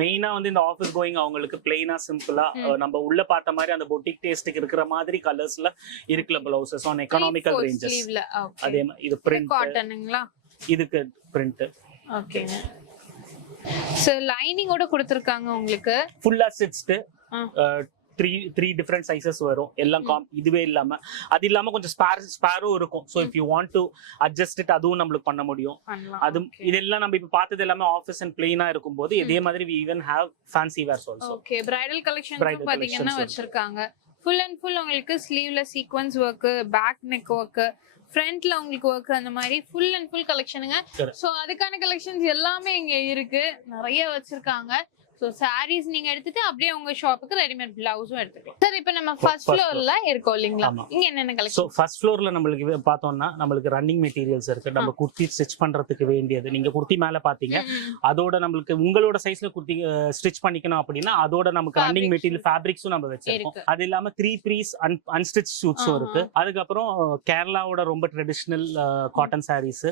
மெயினா வந்து இந்த ஆஃபீஸ் கோயிங் அவங்களுக்கு பிளெயினா சிம்பிளா நம்ம உள்ள பார்த்த மாதிரி அந்த பொட்டிக் டேஸ்ட்டுக்கு இருக்கிற மாதிரி கலர்ஸ்ல இருக்குல பிளவுசஸ் ஆன் எக்கனாமிக்கல் ரேஞ்சஸ். அதே மாதிரி இது பிரிண்ட் காட்டனுங்களா? இதுக்கு பிரிண்ட். ஓகேங்க. சோ லைனிங்கோட கொடுத்திருக்காங்க உங்களுக்கு. ஃபுல்லா ஸ்டிச்டு 3 டிஃபரண்ட் சைசஸ் வரும் எல்லாம். இதுவே இல்லாம அது இல்லாம கொஞ்சம் ஸ்பேரோ இருக்கும். So if you want to adjust it அதுவும் நம்மளுக்கு பண்ண முடியும். அது இதெல்லாம் நம்ம இப்ப பார்த்தது எல்லாமே ஆஃபீஸ் அண்ட் பிளெயினா இருக்கும்போது இதே மாதிரி we even have fancy wears also. Okay. Bridal collections பாத்தீங்கன்னா வச்சிருக்காங்க. ஃபுல் அண்ட் ஃபுல் உங்களுக்கு ஸ்லீவ்ல sequence work, back neck work, ஃப்ரண்ட்ல உங்களுக்கு ஒர்க், அந்த மாதிரி ஃபுல் அண்ட் ஃபுல் கலெக்ஷனுங்க. சோ அதுக்கான கலெக்ஷன்ஸ் எல்லாமே இங்க இருக்கு, நிறைய வச்சிருக்காங்க. சோ சாரீஸ் நீங்க எடுத்துட்டு அப்படியே உங்க ஷாப்புக்கு ரெடிமேட் பிளவுஸும் எடுத்துக்கலாம். சார் இப்போ நம்ம ஃபர்ஸ்ட் ஃப்ளோர்ல இருக்கோம் இல்லீங்களா? இங்க என்னென்ன கலெக்ஷன்? சோ ஃபர்ஸ்ட் ஃப்ளோர்ல நம்மளுக்கு பார்த்தோம்னா நம்மளுக்கு ரன்னிங் மெட்டீரியல்ஸ் இருக்கு. நம்ம குர்த்தி ஸ்டிச் பண்றதுக்கு வேண்டியது நீங்க குர்த்தி மேல பாத்தீங்க, அதோட நம்மளுக்கு உங்களோட சைஸ்ல குர்த்தி ஸ்டிச் பண்ணிக்கணும் அப்படின்னா அதோட நமக்கு ரன்னிங் மெட்டீரியல் ஃபேப்ரிக்ஸும் நம்ம வச்சிருக்கோம். அது இல்லாம 3 பீஸ் அன்ஸ்டிச் சூட்ஸும் இருக்கு. அதுக்கப்புறம் கேரளாவோட ரொம்ப traditional cotton sarees,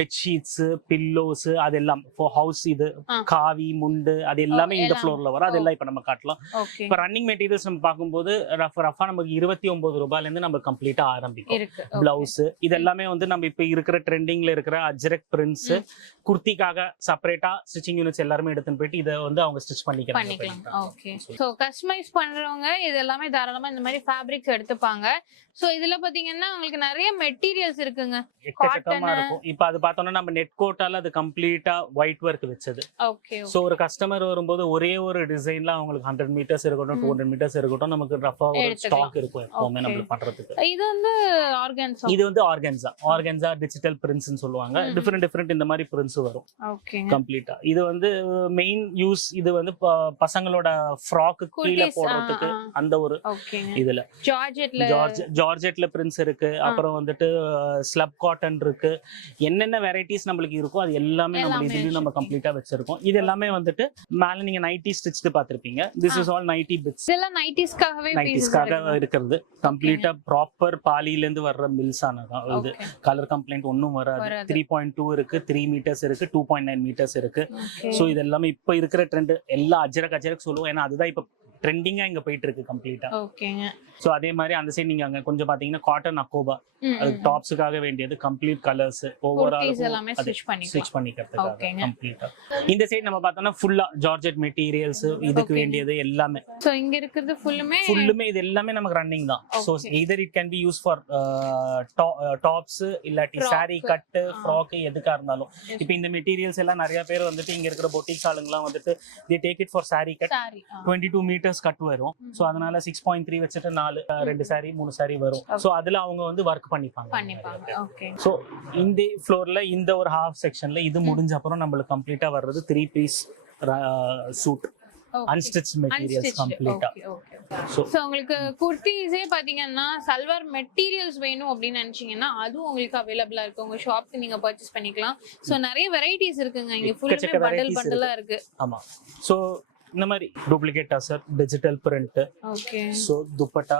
bedsheets, pillows, அதெல்லாம் ஹவுஸ், இது காவி, முண்டு, அது எல்லாமே இந்த ஃப்ளோர்ல வரும். அதெல்லாம் இப்ப நம்ம காட்டலாம். இப்ப ரன்னிங் மெட்டீரியல்ஸ் நம்ம பார்க்கும்போது ரஃபா நமக்கு 29 ரூபாயில இருந்து நம்ம கம்ப்ளீட்டா ஆரம்பிக்கும். பிளவுஸ் இது எல்லாமே வந்து நம்ம இப்ப இருக்கிற ட்ரெண்டிங்ல இருக்கிற அஜ்ரக் பிரிண்ட்ஸ், குர்த்திக்காக செப்பரேட்டா ஸ்டிச்சிங் யூனிட்ஸ் எல்லாரும் எடுத்துட்டு போயிட்டு இதை வந்து அவங்க ஸ்டிச் பண்ணிக்கலாம். ஓகே. சோ கஸ்டமைஸ் பண்றவங்க இது எல்லாமே தாராளமா இந்த மாதிரி ஃபேப்ரிக்ஸ் எடுத்துப்பாங்க. சோ இதுல பாத்தீங்கன்னா உங்களுக்கு நிறைய மெட்டீரியல்ஸ் இருக்குங்க. எக்கச்சக்கமா இருக்கும். இப்ப அது பார்த்தோம்னா நம்ம நெட் கோட்டால அது கம்ப்ளீட்டா ஒயிட் ஒர்க் வச்சது. ஓகே. சோ ஒரு கஸ்டமர் வரும்போது ஒரே ஒரு டிசைன்ல அவங்களுக்கு 100 மீட்டர்ஸ் இருக்கட்டும், 200 மீட்டர்ஸ் இருக்கட்டும், நமக்கு ரஃபா ஒரு ஸ்டாக் இருக்கும் எப்பவுமே நம்ம பண்றதுக்கு. இது வந்து ஆர்கன்சா. இது வந்து ஆர்கன்சா டிஜிட்டல் பிரிண்ட்ஸ்னு சொல்லுவாங்க. டிஃபரெண்ட் இந்த மாதிரி பிரிண்ட்ஸ் வரும். ஓகே. கம்ப்ளீட்டா இது வந்து மெயின் யூஸ். இது வந்து பசங்களோட ஃப்ராக் கீழ போடுறதுக்கு அந்த ஒரு இதுல ஜார்ஜெட்ல பிரிண்ட்ஸ் இருக்கு. அப்புறம் வந்துட்டு ஸ்லப் காட்டன் இருக்கு. என்னென்ன வெரைட்டிஸ் நம்மளுக்கு இருக்கோ அது எல்லாமே நம்ம இதுலயும் நம்ம கம்ப்ளீட்டா வச்சிருக்கோம். இது எல்லாமே வந்துட்டு மேல நீங்க நைட்டி ஸ்டிச்டு பாத்திருப்பீங்க. This is all nighty bits. இதெல்லாம் நைட்டிஸ்க்காக இருக்கிறது. கம்ப்ளீட்டா ப்ராப்பர் பாலில இருந்து வர்ற மில்ஸ் ஆனதா. இது கலர் கம்ப்ளைண்ட் ஒன்னும் வராது. 3.2 இருக்கு, 3 மீட்டர்ஸ் இருக்கு, 2.9 மீட்டர்ஸ் இருக்கு. சோ இது எல்லாமே இப்ப இருக்கிற ட்ரெண்ட். எல்லா அஜரக் சொல்லுவோம், ஏன்னா அதுதான் இப்ப ட்ரெண்டிங்கா இங்க போயிட்டு இருக்கு கம்ப்ளீட்டா. ஓகேங்க. சோ அதே மாதிரி அந்த சைடு நீங்க அங்க கொஞ்சம் பாத்தீங்கன்னா காட்டன் அக்கோபா, அது டாப்ஸ்க்காக வேண்டியது கம்ப்ளீட் கலர்ஸ் ஓவரால் ஸ்டிச் பண்ணிக்கிறதுக்காக கம்ப்ளீட்டா. இந்த சைடு நம்ம பார்த்தோம்னா ஃபுல்லா ஜார்ஜெட் மெட்டீரியல்ஸ், இதுக்கு வேண்டியது எல்லாமே. சோ இங்க இருக்குது ஃபுல்லுமே இது எல்லாமே நமக்கு ரன்னிங் தான். So either it can be used for tops இல்லாட்டி saree கட், ஃப்ராக், எதுக்கா இருந்தாலும். இப்போ இந்த மெட்டீரியல்ஸ் எல்லாம் நிறைய பேர் வந்துட்டு இங்க இருக்கிற பொட்டிக்ஸ் ஆளுங்கலாம் வந்துட்டு they take it for saree cut. 22 metres cut வரும். சோ அதனால 6.3 வச்சிட்டு 2 saree 3 saree வரும். சோ அதுல அவங்க வந்து வர்க் பண்ணிப்பாங்க. ஓகே. சோ இந்த ஃப்ளோர்ல இந்த ஒரு ஹாஃப் செக்ஷன்ல இது முடிஞ்ச அப்புறம் நம்மளுக்கு கம்ப்ளீட்டா வர்றது 3 பீஸ் சூட் அன்ஸ்டிச் மெட்டீரியல்ஸ் கம்ப்ளீட்டா. சோ உங்களுக்கு குர்த்திஸே பாத்தீங்கன்னா சல்வார் மெட்டீரியல்ஸ் வேணும் அப்படின்னு நினைச்சீங்கன்னா அதுவும் உங்களுக்கு அவைலபிளா இருக்கு. உங்க ஷாப்க்கு நீங்க பர்ச்சேஸ் பண்ணிக்கலாம். சோ நிறைய வெரைட்டிஸ் இருக்குங்க. இங்க ஃபுல்லுமே பண்டலா இருக்கு. ஆமா. சோ இந்த மாதிரி duplicate tussar, digital print, okay. So dupatta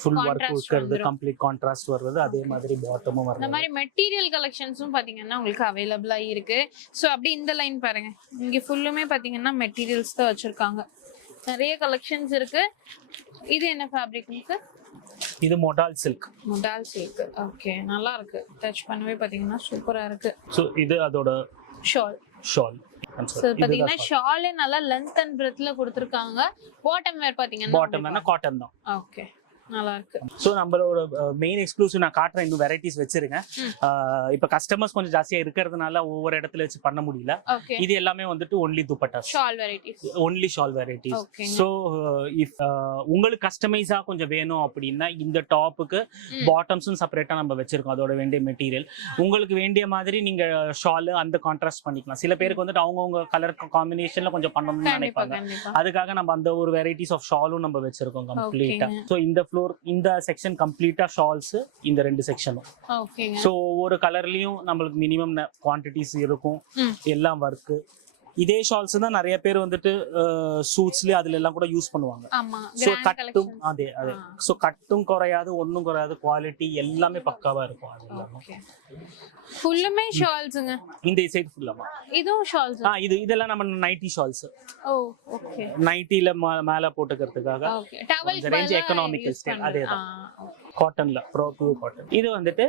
full work இருக்கிறது, கம்ப்ளீட் கான்ட்ராஸ்ட் வருது. அதே மாதிரி பாட்டமும் வருது. இந்த மாதிரி மெட்டீரியல் கலெக்ஷன்ஸும் பாத்தீங்கன்னா உங்களுக்கு அவைலபிளா இருக்கு. சோ அப்படி இந்த லைன் பாருங்க, இங்க ஃபுல்லுமே பாத்தீங்கன்னா மெட்டீரியல்ஸ் தான் வச்சிருக்காங்க. நிறைய கலெக்ஷன்ஸ் இருக்கு. இது என்ன ஃபேப்ரிக்ங்க? இது மொடால் சில்க். ஓகே. நல்லா இருக்கு. டச் பண்ணவே பாத்தீங்கன்னா சூப்பரா இருக்கு. சோ இது அதோட ஷால். சோ பாத்தீங்கன்னா ஷால் நல்லா லெந்த் அண்ட் பிரெத்ல கொடுத்திருக்காங்க. பாட்டம் வேர் பாத்தீங்கன்னா காட்டன் தான். ஓகே. நல்லா இருக்கு. ஸோ நம்மளோட மெயின் எக்ஸ்க்ளூசிவ் நான் காட்டுறேன், இன்னும் வெரைட்டிஸ் வச்சிருக்கேன். இப்போ கஸ்டமர்ஸ் கொஞ்சம் ஜாஸ்தியா இருக்கிறதுனால ஒவ்வொரு இடத்துல வச்சு பண்ண முடியல. ஓகே. இது எல்லாமே வந்துட்டு only dupatta, shawl varieties. Only shawl varieties. So if உங்களுக்கு கஸ்டமைஸா கொஞ்சம் வேணும் அப்படின்னா இந்த டாப்புக்கு பாட்டம்ஸும் செப்பரேட்டா நம்ம வச்சிருக்கோம், அதோட வேண்டிய மெட்டீரியல். உங்களுக்கு வேண்டிய மாதிரி நீங்க ஷால் அந்த கான்ட்ராஸ்ட் பண்ணிக்கலாம். சில பேருக்கு வந்துட்டு அவங்கவுங்க கலர் காம்பினேஷன்ல கொஞ்சம் பண்ணணும்னு நினைப்பாங்க, அதுக்காக நம்ம அந்த ஒரு வெரைட்டிஸ் ஆஃப் ஷாலும் நம்ம வச்சிருக்கோம் கம்ப்ளீட்டா. ஸோ இந்த ஃப்ளோர் இந்த செக்ஷன் கம்ப்ளீட்டா ஷால்ஸ், இந்த 2 செக்ஷனும். ஸோ ஒவ்வொரு கலர்லயும் நம்மளுக்கு மினிமம் குவான்டிட்டிஸ் இருக்கும், எல்லாம் ஒர்க்கு. இதே ஷால்ஸ் தான் நிறைய பேர் வந்துட்டு சூட்ஸ்ல அதுல எல்லாம் கூட யூஸ் பண்ணுவாங்க. சோ கட்டும் அதே சோ கட்டும் குறையாது, ஒண்ணும் குறையாது, குவாலிட்டி எல்லாமே பக்காவா இருக்கும். அது ஃபுல்லுமே ஷால்ஸ்ங்க. இந்த சைடு ஃபுல்லாமா இதுவும் ஷால்ஸ். இதெல்லாம் நம்ம நைட்டி ஷால்ஸ். Oh okay. நைட்டில மேல போட்டுக்கிறதுக்காக. Okay. Towel range economical style அதேதான். காட்டன்ல பியூர் காட்டன். இது வந்துட்டு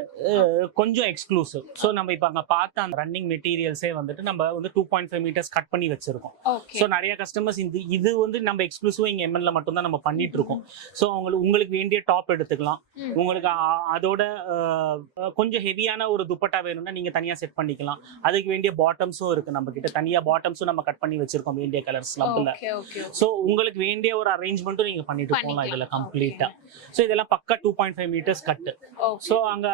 கொஞ்சம் எக்ஸ்க்ளூசிவ். சோ நம்ம இப்ப அங்க பார்த்த அந்த ரன்னிங் மெட்டீரியல்ஸே வந்துட்டு நம்ம வந்து 2.5 மீட்டர்ஸ் கட் பண்ணி வச்சிருக்கோம். சோ நிறைய கஸ்டமர்ஸ் இது வந்து நம்ம எக்ஸ்க்ளூசிவா இங்க எம்எல்ல மட்டும் தான் நம்ம பண்ணிட்டு இருக்கோம். சோ உங்களுக்கு வேண்டிய டாப் எடுத்துக்கலாம். உங்களுக்கு அதோட கொஞ்சம் ஹெவியான ஒரு துப்பட்டா வேணும்னா நீங்க தனியா செட் பண்ணிக்கலாம். அதுக்கு வேண்டிய பாட்டம்ஸும் இருக்கு நம்ம கிட்ட, தனியா பாட்டம்ஸும் நம்ம கட் பண்ணி வச்சிருக்கோம் வேண்டிய கலர்ஸ் லப்ல. சோ உங்களுக்கு வேண்டிய ஒரு அரேஞ்ச்மெண்ட்டும் நீங்க பண்ணிட்டு போகலாம் இதுல கம்ப்ளீட்டா. சோ இதெல்லாம் பக்கா 2.5 மீட்டர்ஸ் கட். சோ அங்க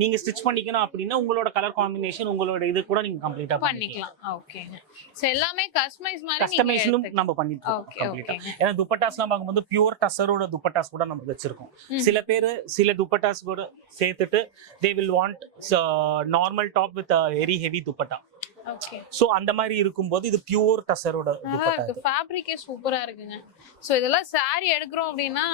நீங்க ஸ்டிச் பண்ணிக்கணும் அப்படின்னா உங்களோட கலர் காம்பினேஷன் உங்களோட இது கூட நீங்க கம்ப்ளீட்டா பண்ணிக்கலாம். ஓகேங்க. சோ எல்லாமே கஸ்டமைஸ் மாதிரி கஸ்டமைஸும் நம்ம பண்ணிட்டு இருக்கோம் கம்ப்ளீட்டா. ஏன்னா துப்பட்டாஸ்லாம் பார்க்கும்போது பியூர் டசரோட துப்பட்டாஸ் கூட நம்ம வச்சிருக்கோம். சில பேர் சில துப்பட்டாஸ் கூட சேர்த்துட்டு they will want normal top with a very heavy dupatta. Okay. So அந்த மாதிரி இருக்கும்போது இது பியூர் டசரோட துப்பட்டா. ஃபேப்ரிக்கே சூப்பரா இருக்குங்க. சோ இதெல்லாம் saree எடுக்கிறோம் அப்படின்னா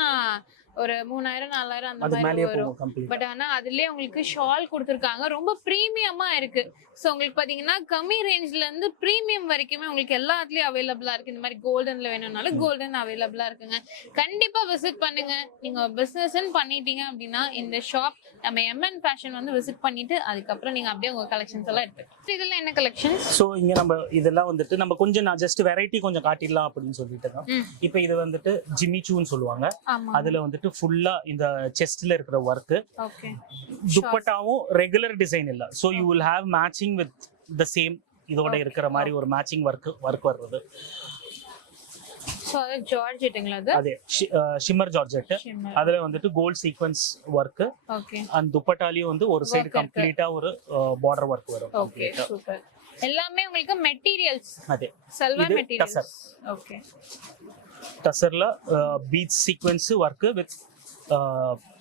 ஒரு 3000 4000 அந்த மாதிரி வரும். பட் ஆனா அதுலயே உங்களுக்கு ஷால் கொடுத்திருக்காங்க, ரொம்ப பிரீமியமா இருக்கு. சோ உங்களுக்கு பாத்தீங்கன்னா கம்மி ரேஞ்ச்ல இருந்து பிரீமியம் வரைக்குமே உங்களுக்கு எல்லாத்துலயும் அவைலபிளா இருக்கு. இந்த மாதிரி கோல்டன்ல வேணும்னாலும் கோல்டன் அவைலபிளா இருக்குங்க. கண்டிப்பா விசிட் பண்ணுங்க. நீங்க பிசினஸ் பண்ணிட்டீங்க அப்படின்னா இந்த ஷாப் நம்ம எம்என் ஃபேஷன் வந்து விசிட் பண்ணிட்டு அதுக்கப்புறம் நீங்க அப்படியே உங்க கலெக்ஷன்ஸ் எல்லாம் எடுத்துக்கலாம். இதெல்லாம் என்ன கலெக்ஷன்ஸ்? சோ இங்க நம்ம இதெல்லாம் வந்துட்டு நம்ம கொஞ்சம் நான் ஜஸ்ட் வெரைட்டி கொஞ்சம் காட்டிடலாம் அப்படின்னு சொல்லிட்டு தான். இப்போ இது வந்துட்டு ஜிம்மி சூன்னு சொல்லுவாங்க. அதுல வந்துட்டு ஃபுல்லா இந்த செஸ்ட்ல இருக்கிற வர்க். ஓகே. துப்பட்டாவும் ரெகுலர் டிசைன் இல்ல. So you will have matching with the same இதோட இருக்கிற மாதிரி ஒரு மேட்சிங் வர்க் வருது. சோ அது ஜார்ஜெட்டுங்களா? அதே ஷிம்மர் ஜார்ஜெட். அதுல வந்துட்டு கோல்ட் சீக்வென்ஸ் வர்க். ஓகே. அந்த துப்பட்டாலியும் வந்து ஒரு சைடு கம்ப்ளீட்டா ஒரு பார்டர் வர்க் வரும். Okay super. எல்லாமே உங்களுக்கு மெட்டீரியல்ஸ் அதே சல்வார் மெட்டீரியல்ஸ். ஓகே. டசர்ல beads sequence work with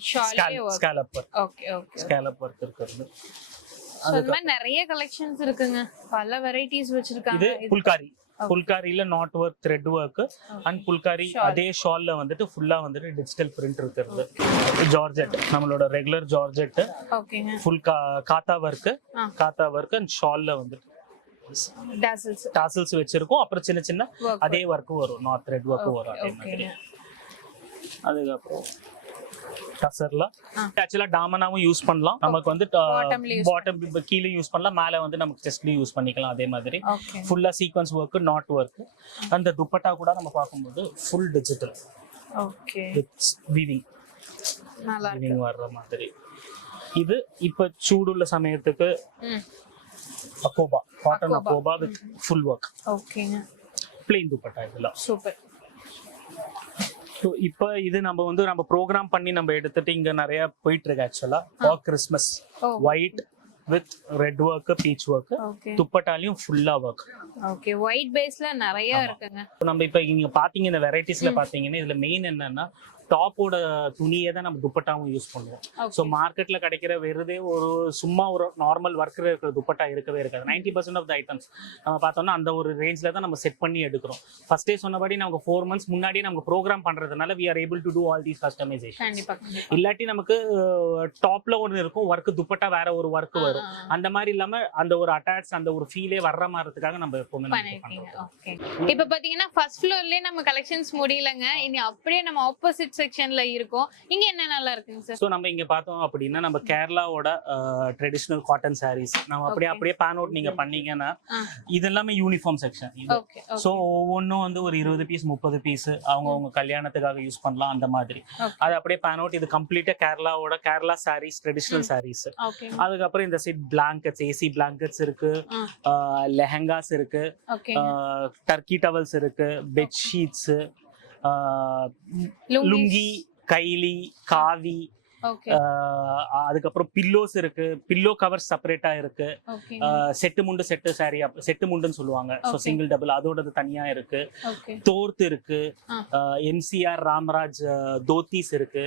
scallop work. Okay okay. Scallop work இருக்குது. அதுல நிறைய கலெக்ஷன்ஸ் இருக்குங்க, பல வெரைட்டிஸ் வச்சிருக்காங்க. இது புல்காரி. புல்காரியில knot work thread work and phulkari அதே ஷால்ல வந்துட்டு ஃபுல்லா வந்துட்டு டிஜிட்டல் பிரிண்ட் இருக்குது. ஜார்ஜெட் நம்மளோட ரெகுலர் ஜார்ஜெட். ஓகேங்க. ஃபுல் காத்தா ஒர்க் அண்ட் ஷால்ல வந்துட்டு டாசல்ஸ் வச்சிருக்கோம். அப்புறம் சின்ன சின்ன அதே ஒர்க் வரும், நாட் த்ரெட் ஒர்க் வரும் அதே மாதிரி. அதுக்கப்புறம் டசர்ல ஆக்சுவலா டாமனாவும் யூஸ் பண்ணலாம். நமக்கு வந்து பாட்டம் கீழே யூஸ் பண்ணலாம், மேல வந்து நமக்கு செஸ்ட்லயும் யூஸ் பண்ணிக்கலாம். அதே மாதிரி ஃபுல்லா சீக்வென்ஸ் ஒர்க், நாட் ஒர்க். அந்த துப்பட்டா கூட நம்ம பார்க்கும்போது full digital. Okay. With weaving வர்ற மாதிரி. இது இப்ப சூடுள்ள சமயத்துக்கு அகோபா, காட்டன் அகோபா வித் ஃபுல் ஒர்க். ஓகேங்க. ப்ளெயின் துப்பட்டா இதெல்லாம். சூப்பர். ஸோ இப்போ இது நம்ம ப்ரோக்ராம் பண்ணி நம்ம எடுத்துட்டு இங்க நிறைய போயிட்டு இருக்கு. Actually for Christmas white with red work, peach work, துப்பட்டாலையும் ஃபுல்லா ஒர்க். ஓகே. ஒயிட் பேஸ்ல நிறைய இருக்குங்க. நம்ம இப்போ இங்க பாத்தீங்க இந்த வெரைட்டிஸ்ல பாத்தீங்கன்னா இதுல மெயின் என்னன்னா டாப்போட துணியை தான் நம்ம துப்பட்டாவும் யூஸ் பண்ணுவோம். ஸோ மார்க்கெட்ல கிடைக்கிற வெறுதே ஒரு சும்மா ஒரு நார்மல் ஒர்க்கில் இருக்கிற துப்பட்டா இருக்கவே இருக்காது. 90% ஆஃப் த ஐட்டம்ஸ் நம்ம பார்த்தோம்னா அந்த ஒரு ரேஞ்சில் தான் நம்ம செட் பண்ணி எடுக்கிறோம். ஃபர்ஸ்டே சொன்னபடி நமக்கு 4 months முன்னாடியே நமக்கு ப்ரோக்ராம் பண்றதுனால we are able to do all these customizations. இல்லாட்டி நமக்கு டாப்ல ஒன்று இருக்கும், ஒர்க் துப்பட்டா வேற ஒரு ஒர்க் வரும். அந்த மாதிரி இல்லாம அந்த ஒரு அட்டாச் அந்த ஒரு ஃபீலே வர்ற மாதிரிக்காக நம்ம எப்பவுமே பண்ணிருக்கோம். இப்போ பாத்தீங்கன்னா ஃபர்ஸ்ட் ஃப்ளோர்லயே நம்ம கலெக்ஷன்ஸ் முடியலங்க. இனி அப்படியே நம்ம ஆப்போசிட் ஷர்ட் செக்ஷன்ல இருக்கும். இங்க என்ன நல்லா இருக்குங்க சார்? ஸோ நம்ம இங்க பார்த்தோம் அப்படின்னா நம்ம கேரளாவோட ட்ரெடிஷ்னல் காட்டன் சாரீஸ் நம்ம அப்படியே பேன் அவுட் நீங்க பண்ணீங்கன்னா இது எல்லாமே யூனிஃபார்ம் செக்ஷன். ஓகே. ஸோ ஒவ்வொன்றும் வந்து ஒரு 20 பீஸ் 30 பீஸ் அவங்க கல்யாணத்துக்காக யூஸ் பண்ணலாம் அந்த மாதிரி. அது அப்படியே பேன் அவுட். இது கம்ப்ளீட்டா கேரளா சாரீஸ் ட்ரெடிஷ்னல் சாரீஸ். ஓகே. அதுக்கப்புறம் இந்த சைட் பிளாங்கெட்ஸ் ஏசி பிளாங்கெட்ஸ் இருக்கு, லெஹங்காஸ் இருக்கு, டர்க்கி டவல்ஸ் இருக்கு, பெட்ஷீட்ஸ், லுங்கி, கைலி, காவி, அதுக்கப்புறம் பில்லோஸ் இருக்கு, பில்லோ கவர் செப்பரேட்டா இருக்கு, செட்டு முண்டு செட்டு சாரி செட்டு முண்டுன்னு சொல்லுவாங்க. ஸோ சிங்கிள் டபுள் அதோடது தனியா இருக்கு, தோர்த்து இருக்கு, எம்சிஆர் ராமராஜ் தோத்திஸ் இருக்கு.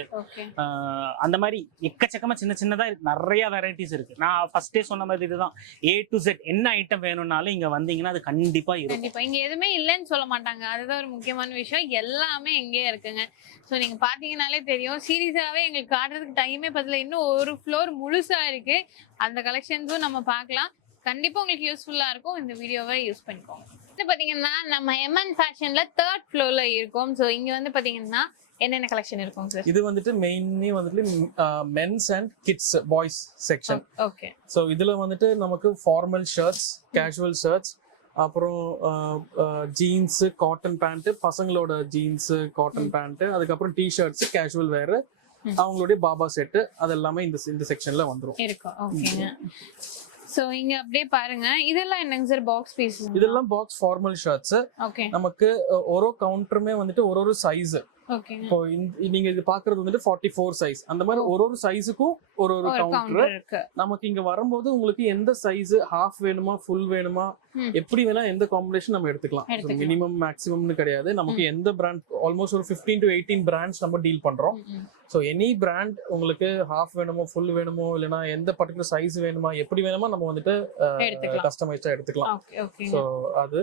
அந்த மாதிரி எக்கச்சக்கமா சின்ன சின்னதா நிறைய வெரைட்டிஸ் இருக்கு. நான் ஃபர்ஸ்டே சொன்ன மாதிரி இதுதான் A to Z என்ன ஐட்டம் வேணும்னாலும் இங்க வந்தீங்கன்னா அது கண்டிப்பா இருக்கும். இங்க எதுவுமே இல்லைன்னு சொல்ல மாட்டாங்க. அதுதான் ஒரு முக்கியமான விஷயம். எல்லாமே இங்கே இருக்குங்க. ஸோ நீங்க பாத்தீங்கன்னாலே தெரியும். சீரியஸாவே எங்களுக்கு காட்டுறதுக்கு டைமே பத்தல. இன்னும் ஒரு ஃப்ளோர் முழுசா இருக்கு. அந்த கலெக்ஷன்ஸும் நம்ம பார்க்கலாம். கண்டிப்பா உங்களுக்கு யூஸ்ஃபுல்லா இருக்கும். இந்த வீடியோவை யூஸ் பண்ணிக்கோங்க. இது பாத்தீங்கன்னா நம்ம MN ஃபேஷன்ல 3rd ஃப்ளோர்ல இருக்கோம். ஸோ இங்க வந்து பாத்தீங்கன்னா என்னென்ன கலெக்ஷன் இருக்கும் சார்? இது வந்துட்டு மெயின்லி வந்துட்டு men's and kids boys section. Okay. So இதுல வந்துட்டு நமக்கு ஃபார்மல் ஷர்ட்ஸ், கேஷுவல் ஷர்ட்ஸ், அப்புறம் ஜீன்ஸ், காட்டன் பேண்ட், பசங்களோட ஜீன்ஸ், காட்டன் பேண்ட், அதுக்கப்புறம் டிஷர்ட்ஸ், கேஷுவல் வேர், அவங்களுடைய பாபா செட்டு, அது எல்லாமே இந்த செக்ஷன்ல வந்துரும் இருக்கும். ஓகேங்க. சோ இங்க அப்படியே பாருங்க. இதெல்லாம் என்னங்க சார்? Box piece. இதெல்லாம் பாக்ஸ் ஃபார்மல் ஷர்ட்ஸ். ஓகே. நமக்கு ஒரு கவுண்டருமே வந்துட்டு ஒரு சைஸ். இப்போ நீங்க இது பாக்குறது வந்துட்டு 44 சைஸ். அந்த மாதிரி ஒரு சைஸுக்கும் ஒரு கவுண்டர் நமக்கு இங்க வரும்போது உங்களுக்கு எந்த சைஸ், ஹாஃப் வேணுமா ஃபுல் வேணுமா, எப்படி வேணா எந்த காம்பினேஷன் நம்ம எடுத்துக்கலாம். மினிமம் மேக்ஸிமம்னு கிடையாது. நமக்கு எந்த பிராண்ட் ஆல்மோஸ்ட் ஒரு 15 to 18 பிராண்ட்ஸ் நம்ம டீல் பண்றோம். ஸோ எனி பிராண்ட் உங்களுக்கு ஹாஃப் வேணுமோ ஃபுல் வேணுமோ இல்லைன்னா எந்த பர்டிகுலர் சைஸ் வேணுமா எப்படி வேணுமா நம்ம வந்துட்டு கஸ்டமைஸ்டா எடுத்துக்கலாம். ஸோ அது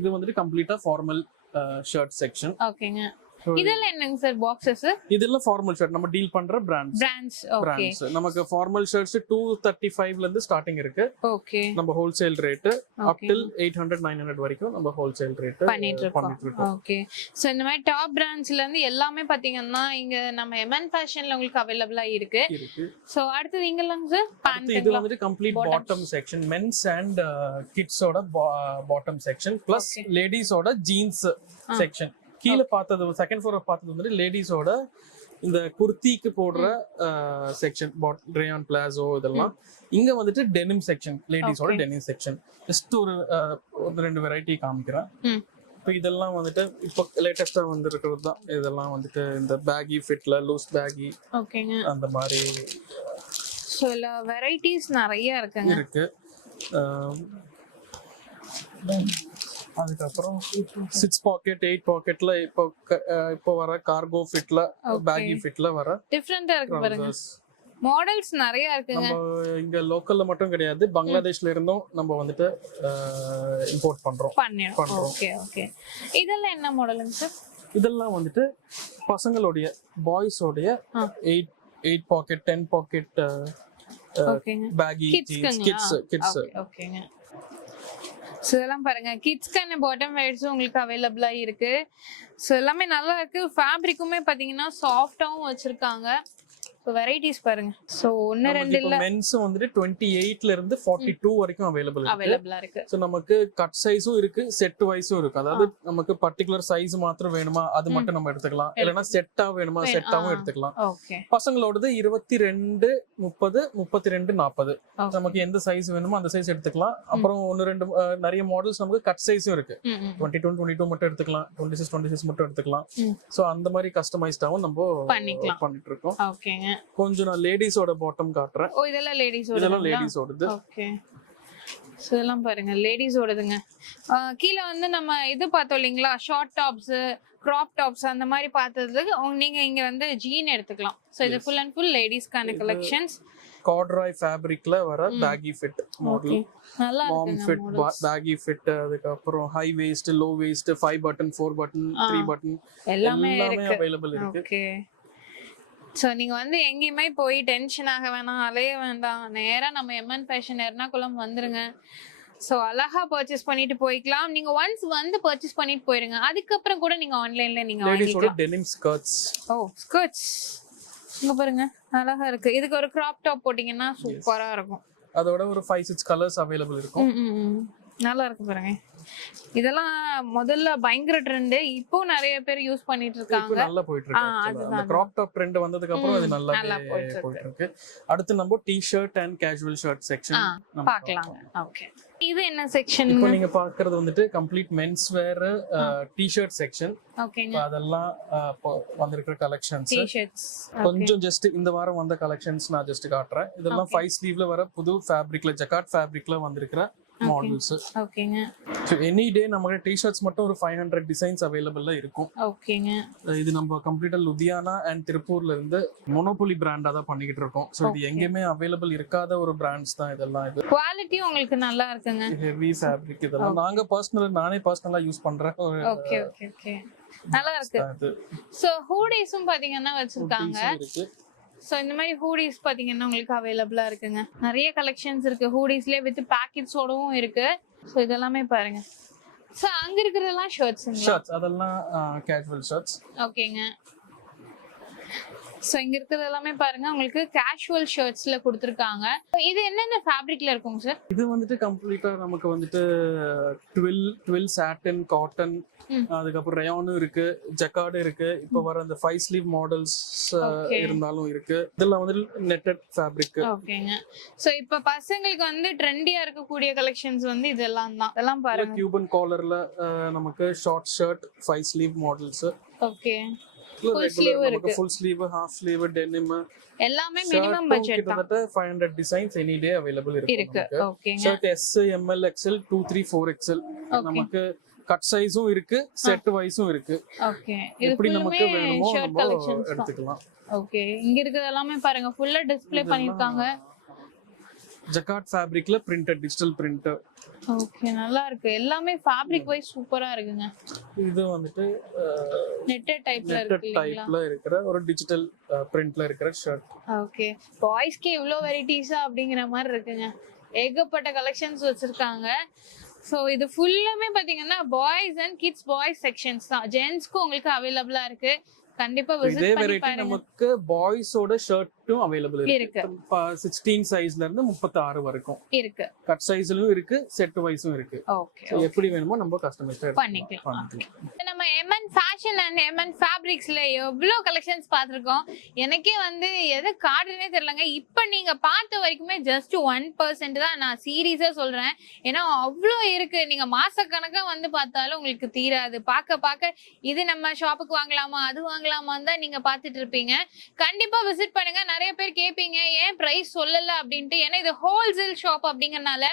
இது வந்துட்டு கம்ப்ளீட்டா ஃபார்மல் ஷர்ட் செக்ஷன். ஓகேங்க. இதெல்லாம் என்னங்க சார் பாக்ஸஸ்? இதெல்லாம் ஃபார்மல் ஷர்ட் நம்ம டீல் பண்ற பிராண்ட்ஸ். ஓகே. நமக்கு ஃபார்மல் ஷர்ட்ஸ் 235 ல இருந்து ஸ்டார்டிங் இருக்கு. ஓகே. நம்ம ஹோல்சேல் ரேட் அப் டில் 800 900 வரைக்கும் நம்ம ஹோல்சேல் ரேட் பண்ணிட்டு இருக்கோம். ஓகே. சோ இந்த மாதிரி டாப் பிராண்ட்ஸ்ல இருந்து எல்லாமே பாத்தீங்கன்னா இங்க நம்ம MN ஃபேஷன்ல உங்களுக்கு அவேலபிளா இருக்கு. சோ அடுத்து இங்கலாம் சார் பேண்ட். இது வந்து complete bottom section, men's and கிட்ஸோட பாட்டம் செக்ஷன் பிளஸ் லேடிஸோட ஜீன்ஸ் செக்ஷன். கீழே பார்த்தது செகண்ட் ஃப்ளோர் பார்த்தது வந்து லேடிஸோட இந்த குர்த்திக்கு போடுற செக்ஷன், ரேயான் பிளாசோ இதெல்லாம். இங்க வந்துட்டு டெனிம் செக்ஷன், லேடிஸோட டெனிம் செக்ஷன். ஜஸ்ட் ஒரு 2 வெரைட்டி காமிக்கிறேன். இப்போ இதெல்லாம் வந்துட்டு இப்போ லேட்டஸ்டா வந்து இருக்கிறது தான். இதெல்லாம் வந்துட்டு இந்த பேகி ஃபிட்ல, லூஸ் பேகி, ஓகேங்க, அந்த மாதிரி சில வெரைட்டிஸ் நிறைய இருக்கு. அதுக்கப்புறம் 6 பாக்கெட் 8 பாக்கெட்ல இப்போ வர கார்கோ ஃபிட்ல, பேகி ஃபிட்ல வர டிஃபரெண்டா இருக்கு பாருங்க. மாடல்ஸ் நிறைய இருக்குங்க. நம்ம இங்க லோக்கல்ல மட்டும் கிடையாது, பங்களாதேஷ்ல இருந்தும் நம்ம வந்துட்டு இம்போர்ட் பண்றோம். Okay okay. இதெல்லாம் என்ன மாடலுங்க சார்? இதெல்லாம் வந்துட்டு பசங்களுடைய பாய்ஸோடைய 8 பாக்கெட் 10 பாக்கெட் பேகி கிட்ஸ். ஓகேங்க. ஸோ இதெல்லாம் பாருங்க, கிட்ஸ்க்கான பாட்டம் வேர்ட்ஸும் உங்களுக்கு அவைலபிளா இருக்கு. ஸோ எல்லாமே நல்லா இருக்கு. ஃபேப்ரிக்குமே பாத்தீங்கன்னா சாஃப்டாவும் வச்சிருக்காங்க. வெரைட்டிஸ் பாருங்க. சோ 1 2 இல்ல, மென்ஸ் வந்துட்டு 28 ல இருந்து 42 வரைக்கும் அவேலபிளா இருக்கு. சோ நமக்கு கட் சைஸும் இருக்கு, செட் வைஸும் இருக்கு. அதாவது நமக்கு பர்టిక్యులர் சைஸ் மாத்திரம் வேணுமா அது மட்டும் நம்ம எடுத்துக்கலாம், இல்லனா செட்டா வேணுமா செட்டாவும் எடுத்துக்கலாம். ஓகே. பசங்களோடது 22 30 32 40 நமக்கு எந்த சைஸ் வேணுமோ அந்த சைஸ் எடுத்துக்கலாம். அப்புறம் 1 2 நிறைய மாடல்ஸ் நமக்கு கட் சைஸும் இருக்கு. 22 22 மட்டும் எடுத்துக்கலாம், 26 26 மட்டும் எடுத்துக்கலாம். சோ அந்த மாதிரி கஸ்டமைஸ்டாவும் நம்ம பண்ணிட்டு இருக்கோம். ஓகேங்க. கொஞ்சம் நான் லேடிஸோட பாட்டம் காட்டுறேன். ஓ இதெல்லாம் லேடிஸோடது. ஓகே. சோ இதெல்லாம் பாருங்க லேடிஸோடதுங்க. கீழ வந்து நம்ம இது பார்த்தோம் இல்லீங்களா, ஷார்ட் டாப்ஸ், கிராப் டாப்ஸ் அந்த மாதிரி பார்த்ததுக்கு நீங்க இங்க வந்து ஜீன் எடுத்துக்கலாம். சோ இது ஃபுல் அண்ட் ஃபுல் லேடிஸ்க்கான கலெக்ஷன்ஸ். கார்ட்ராய் ஃபேப்ரிக்ல வர பேகி ஃபிட் மாடல், நல்லா மாம் ஃபிட் பேகி ஃபிட், அதுக்கு அப்புறம் high waste, low waste, 5 button, 4 button, 3 button எல்லாமே அவேலபிள் இருக்கு. ஓகே. ஸோ நீங்கள் வந்து எங்கேயுமே போய் டென்ஷன் ஆக வேணாம், அலைய வேண்டாம், நேராக நம்ம MN ஃபேஷன் எர்ணாகுளம் வந்துருங்க. ஸோ அழகா பர்ச்சேஸ் பண்ணிட்டு போய்க்கலாம். நீங்க ஒன்ஸ் வந்து பர்ச்சேஸ் பண்ணிட்டு போயிருங்க. அதுக்கப்புறம் கூட நீங்க ஆன்லைன்ல நீங்க லேடிஸோட வாங்கிக்கலாம். Denim skirts. ஓ ஸ்கர்ட்ஸ் இங்க பாருங்க அழகா இருக்கு. இதுக்கு ஒரு கிராப் டாப் போட்டீங்கன்னா சூப்பரா இருக்கும். அதோட ஒரு 5-6 கலர்ஸ் அவைலபிள் இருக்கும். நல்லா இருக்கு பாருங்க. இதெல்லாம் முதல்ல பயங்கர ட்ரெண்ட். இப்போ நிறைய பேர் யூஸ் பண்ணிட்டு இப்போ இருக்காங்க. நல்லா போயிட்டு இருக்கு. அந்த கிராப் டாப் ட்ரெண்ட் வந்ததுக்கு அப்புறம் அது நல்லா போயிட்டு இருக்கு. அடுத்து நம்ம t-shirt and casual shirt section பார்க்கலாம். ஓகே, இது என்ன செக்ஷன்? இப்போ நீங்க பாக்குறது வந்துட்டு complete men's wear t-shirt section. ஓகேங்க, அதெல்லாம் வந்திருக்கிற கலெக்ஷன்ஸ். டி-ஷர்ட்ஸ் கொஞ்சம் ஜஸ்ட் இந்த வாரம் வந்த கலெக்ஷன்ஸ் நான் ஜஸ்ட் காட்டுறேன். இதெல்லாம் 5 ஸ்லீவ்ல வர புது ஃபேப்ரிக்ல ஜக்கார்ட் ஃபேப்ரிக்ல வந்திருக்கிற மாடல்ஸ். ஓகேங்க, சோ எனி டே நம்ம டி-ஷர்ட்ஸ் மட்டும் ஒரு 500 டிசைன்ஸ் அவைலபிள்ல இருக்கும். ஓகேங்க. இது நம்ம கம்ப்ளீட்டா லுதியானா அண்ட் திருப்பூர்ல இருந்து மோனோபோலி பிராண்டா தான் பண்ணிக்கிட்டு இருக்கோம். சோ இது எங்கேயுமே அவைலபிள் இருக்காத ஒரு பிராண்ட்ஸ் தான் இதெல்லாம். இது குவாலிட்டி உங்களுக்கு நல்லா இருக்குங்க. Heavy fabric. இதெல்லாம் நானே பர்சனலா யூஸ் பண்றேன். ஓகே ஓகே ஓகே, நல்லா இருக்கு. சோ ஹூடிஸும் பாத்தீங்கன்னா வச்சிருக்காங்க. சோ இந்த மாதிரி ஹூடிஸ் பாத்தீங்கன்னா உங்களுக்கு அவைலபிளா இருக்குங்க. நிறைய கலெக்ஷன்ஸ் இருக்கு. ஹூடிஸ்லயே வித் பாக்கெட்ஸோடவும் இருக்கு. சோ இதெல்லாமே பாருங்க. சோ அங்க இருக்கிறதெல்லாம் ஷர்ட்ஸ்ங்களா? அதெல்லாம் கேஷுவல் ஷர்ட்ஸ். ஓகேங்க. சோ இங்க இருக்கிறது எல்லாமே பாருங்க உங்களுக்கு கேஷுவல் ஷர்ட்ஸ்ல கொடுத்திருக்காங்க. இது என்னென்ன ஃபேப்ரிக்ல இருக்குங்க சார்? இது வந்துட்டு கம்ப்ளீட்டா நமக்கு வந்துட்டு 12 சாட்டின், காட்டன், அதுக்கப்புறம் ரயானும் இருக்கு, ஜக்கார்டு இருக்கு. இப்போ வர அந்த 5 ஸ்லீவ் மாடல்ஸ் இருந்தாலும் இருக்கு. இதெல்லாம் வந்து நெட்டட் ஃபேப்ரிக். ஓகேங்க. சோ இப்போ பசங்களுக்கு வந்து ட்ரெண்டியா இருக்கக்கூடிய கலெக்ஷன்ஸ் வந்து இதெல்லாம் தான். இதெல்லாம் பாருங்க. கியூபன் காலர்ல நமக்கு short shirt 5 sleeve models. Okay, full sleeve இருக்கு. Full sleeve, half sleeve, denim எல்லாமே மினிமம் பட்ஜெட் தான். 500 டிசைன்ஸ் எனி டே அவைலபிள் இருக்கு. ஓகேங்க. Shirt S, ML, XL, 2, 3, 4 XL. நமக்கு கட் சைஸும் இருக்கு, செட் வைஸும் இருக்கு. ஓகே, இது எப்படி நமக்கு வேணுமோ ஷர்ட் நம்ம கலெக்ஷன்ஸ் எடுத்துக்கலாம். ஓகே, இங்க இருக்கிறது எல்லாமே பாருங்க ஃபுல்லா டிஸ்ப்ளே பண்ணிருக்காங்க. ஜக்கார்ட் ஃபேப்ரிக்ல பிரிண்டட், டிஜிட்டல் பிரிண்ட். ஓகே, நல்லா இருக்கு. எல்லாமே ஃபேப்ரிக் வைஸ் சூப்பரா இருக்குங்க. இது வந்துட்டு நெட்டட் டைப்ல நெட்டட் டைப்ல இருக்கிற ஒரு டிஜிட்டல் பிரிண்ட்ல இருக்கிற ஷர்ட். ஓகே, பாய்ஸ்க்கு இவ்ளோ வெரைட்டிஸா அப்படிங்கிற மாதிரி இருக்குங்க. ஏகப்பட்ட கலெக்ஷன்ஸ் வச்சிருக்காங்க. சோ இது ஃபுல்லாமே பாத்தீங்கன்னா boys and kids boys sections தான். ஜென்ஸ்க்கு உங்களுக்கு அவைலபிளா இருக்கு. கண்டிப்பா விசிட் பண்ணி பாருங்க. நமக்கு பாய்ஸோட ஷர்ட்டும் அவைலபிள் இருக்கு. 16 சைஸ்ல இருந்து 36 வரைக்கும் இருக்கு. கட் சைஸ்லயும் இருக்கு, செட் வைஸும் இருக்கு. ஓகே, எப்படி வேணுமோ நம்ம கஸ்டமைஸ் பண்ணிக்கலாம். நம்ம MN ஃபேஷன் அண்ட் MN ஃபேப்ரிக்ஸ்ல எவ்வளவு கலெக்ஷன்ஸ் பார்த்திருக்கோம். எனக்கே வந்து எதை காட்டுனே தெரியலங்க. இப்போ நீங்க பார்த்த வரைக்குமே ஜஸ்ட் 1% தான். நான் சீரியஸா சொல்றேன். ஏன்னா அவ்வளோ இருக்கு. நீங்க மாசக்கணக்கா வந்து பார்த்தாலும் உங்களுக்கு தீராது. பார்க்க இது நம்ம ஷாப்புக்கு வாங்கலாமா, அது வாங்கலாமான்னு தான் நீங்க பார்த்துட்டு இருப்பீங்க. கண்டிப்பா விசிட் பண்ணுங்க. நிறைய பேர் கேட்பீங்க ஏன் பிரைஸ் சொல்லல அப்படின்ட்டு. ஏன்னா இது ஹோல்சேல் ஷாப் அப்படிங்கறனால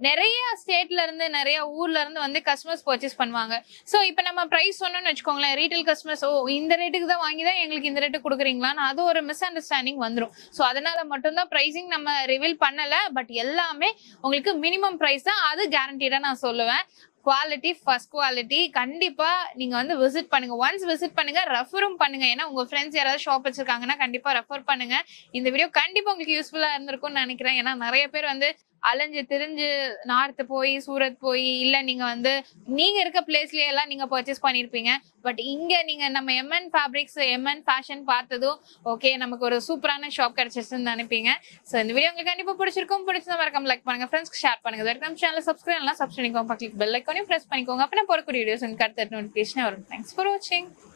நிறைய ஸ்டேட்ல இருந்து நிறைய ஊர்ல இருந்து வந்து கஸ்டமர்ஸ் பர்ச்சேஸ் பண்ணுவாங்க. சோ இப்போ நம்ம பிரைஸ் சொன்னோம்னு வச்சுக்கோங்களேன், ரீட்டைல் கஸ்டமர்ஸ் இந்த ரேட்டுக்கு தான் வாங்கி தான் எங்களுக்கு இந்த ரேட்டு கொடுக்குறீங்களான்னு அது ஒரு மிஸ் அண்டர்ஸ்டாண்டிங் வந்துடும். ஸோ அதனால மட்டும்தான் பிரைசிங் நம்ம ரிவீல் பண்ணல. பட் எல்லாமே உங்களுக்கு மினிமம் பிரைஸ் தான். அது கேரண்டீடா நான் சொல்லுவேன். Quality first quality. கண்டிப்பா நீங்க வந்து விசிட் பண்ணுங்க. ஒன்ஸ் விசிட் பண்ணுங்க, ரெஃபரும் பண்ணுங்க. ஏன்னா உங்க ஃப்ரெண்ட்ஸ் யாராவது ஷாப் வச்சிருக்காங்கன்னா கண்டிப்பா ரெஃபர் பண்ணுங்க. இந்த வீடியோ கண்டிப்பா உங்களுக்கு யூஸ்ஃபுல்லா இருந்திருக்கும்னு நினைக்கிறேன். ஏன்னா நிறைய பேர் வந்து அலைஞ்சு திரிஞ்சு நார்த் போய் சூரத் போய் இல்ல நீங்க வந்து நீங்க இருக்க பிளேஸ்லயே எல்லாம் நீங்க பர்ச்சேஸ் பண்ணிருப்பீங்க. பட் இங்க நீங்க நம்ம MN ஃபேப்ரிக்ஸ், MN ஃபேஷன் பார்த்ததும் ஓகே நமக்கு ஒரு சூப்பரான ஷாப் கிடைச்சிருச்சுன்னு நினைப்பீங்க. சோ இந்த வீடியோ உங்களுக்கு கண்டிப்பா பிடிச்சிருக்கும். பிடிச்சத மறக்காம லைக் பண்ணுங்க, ஃப்ரெண்ட்ஸ்க்கு ஷேர் பண்ணுங்க. நம்ம சேனலை சப்ஸ்கிரைப் பண்ணலாம், சப்ஸ்கிரைப் பண்ணிக்கோங்க, பக்கத்துல பெல் ஐகானையும் பிரஸ் பண்ணிக்கோங்க. அப்ப நான் போறக்கூடிய வீடியோஸ் உங்களுக்கு அடுத்த நோட்டிஃபிகேஷன் வரும். தேங்க்ஸ் ஃபார் வாட்சிங்.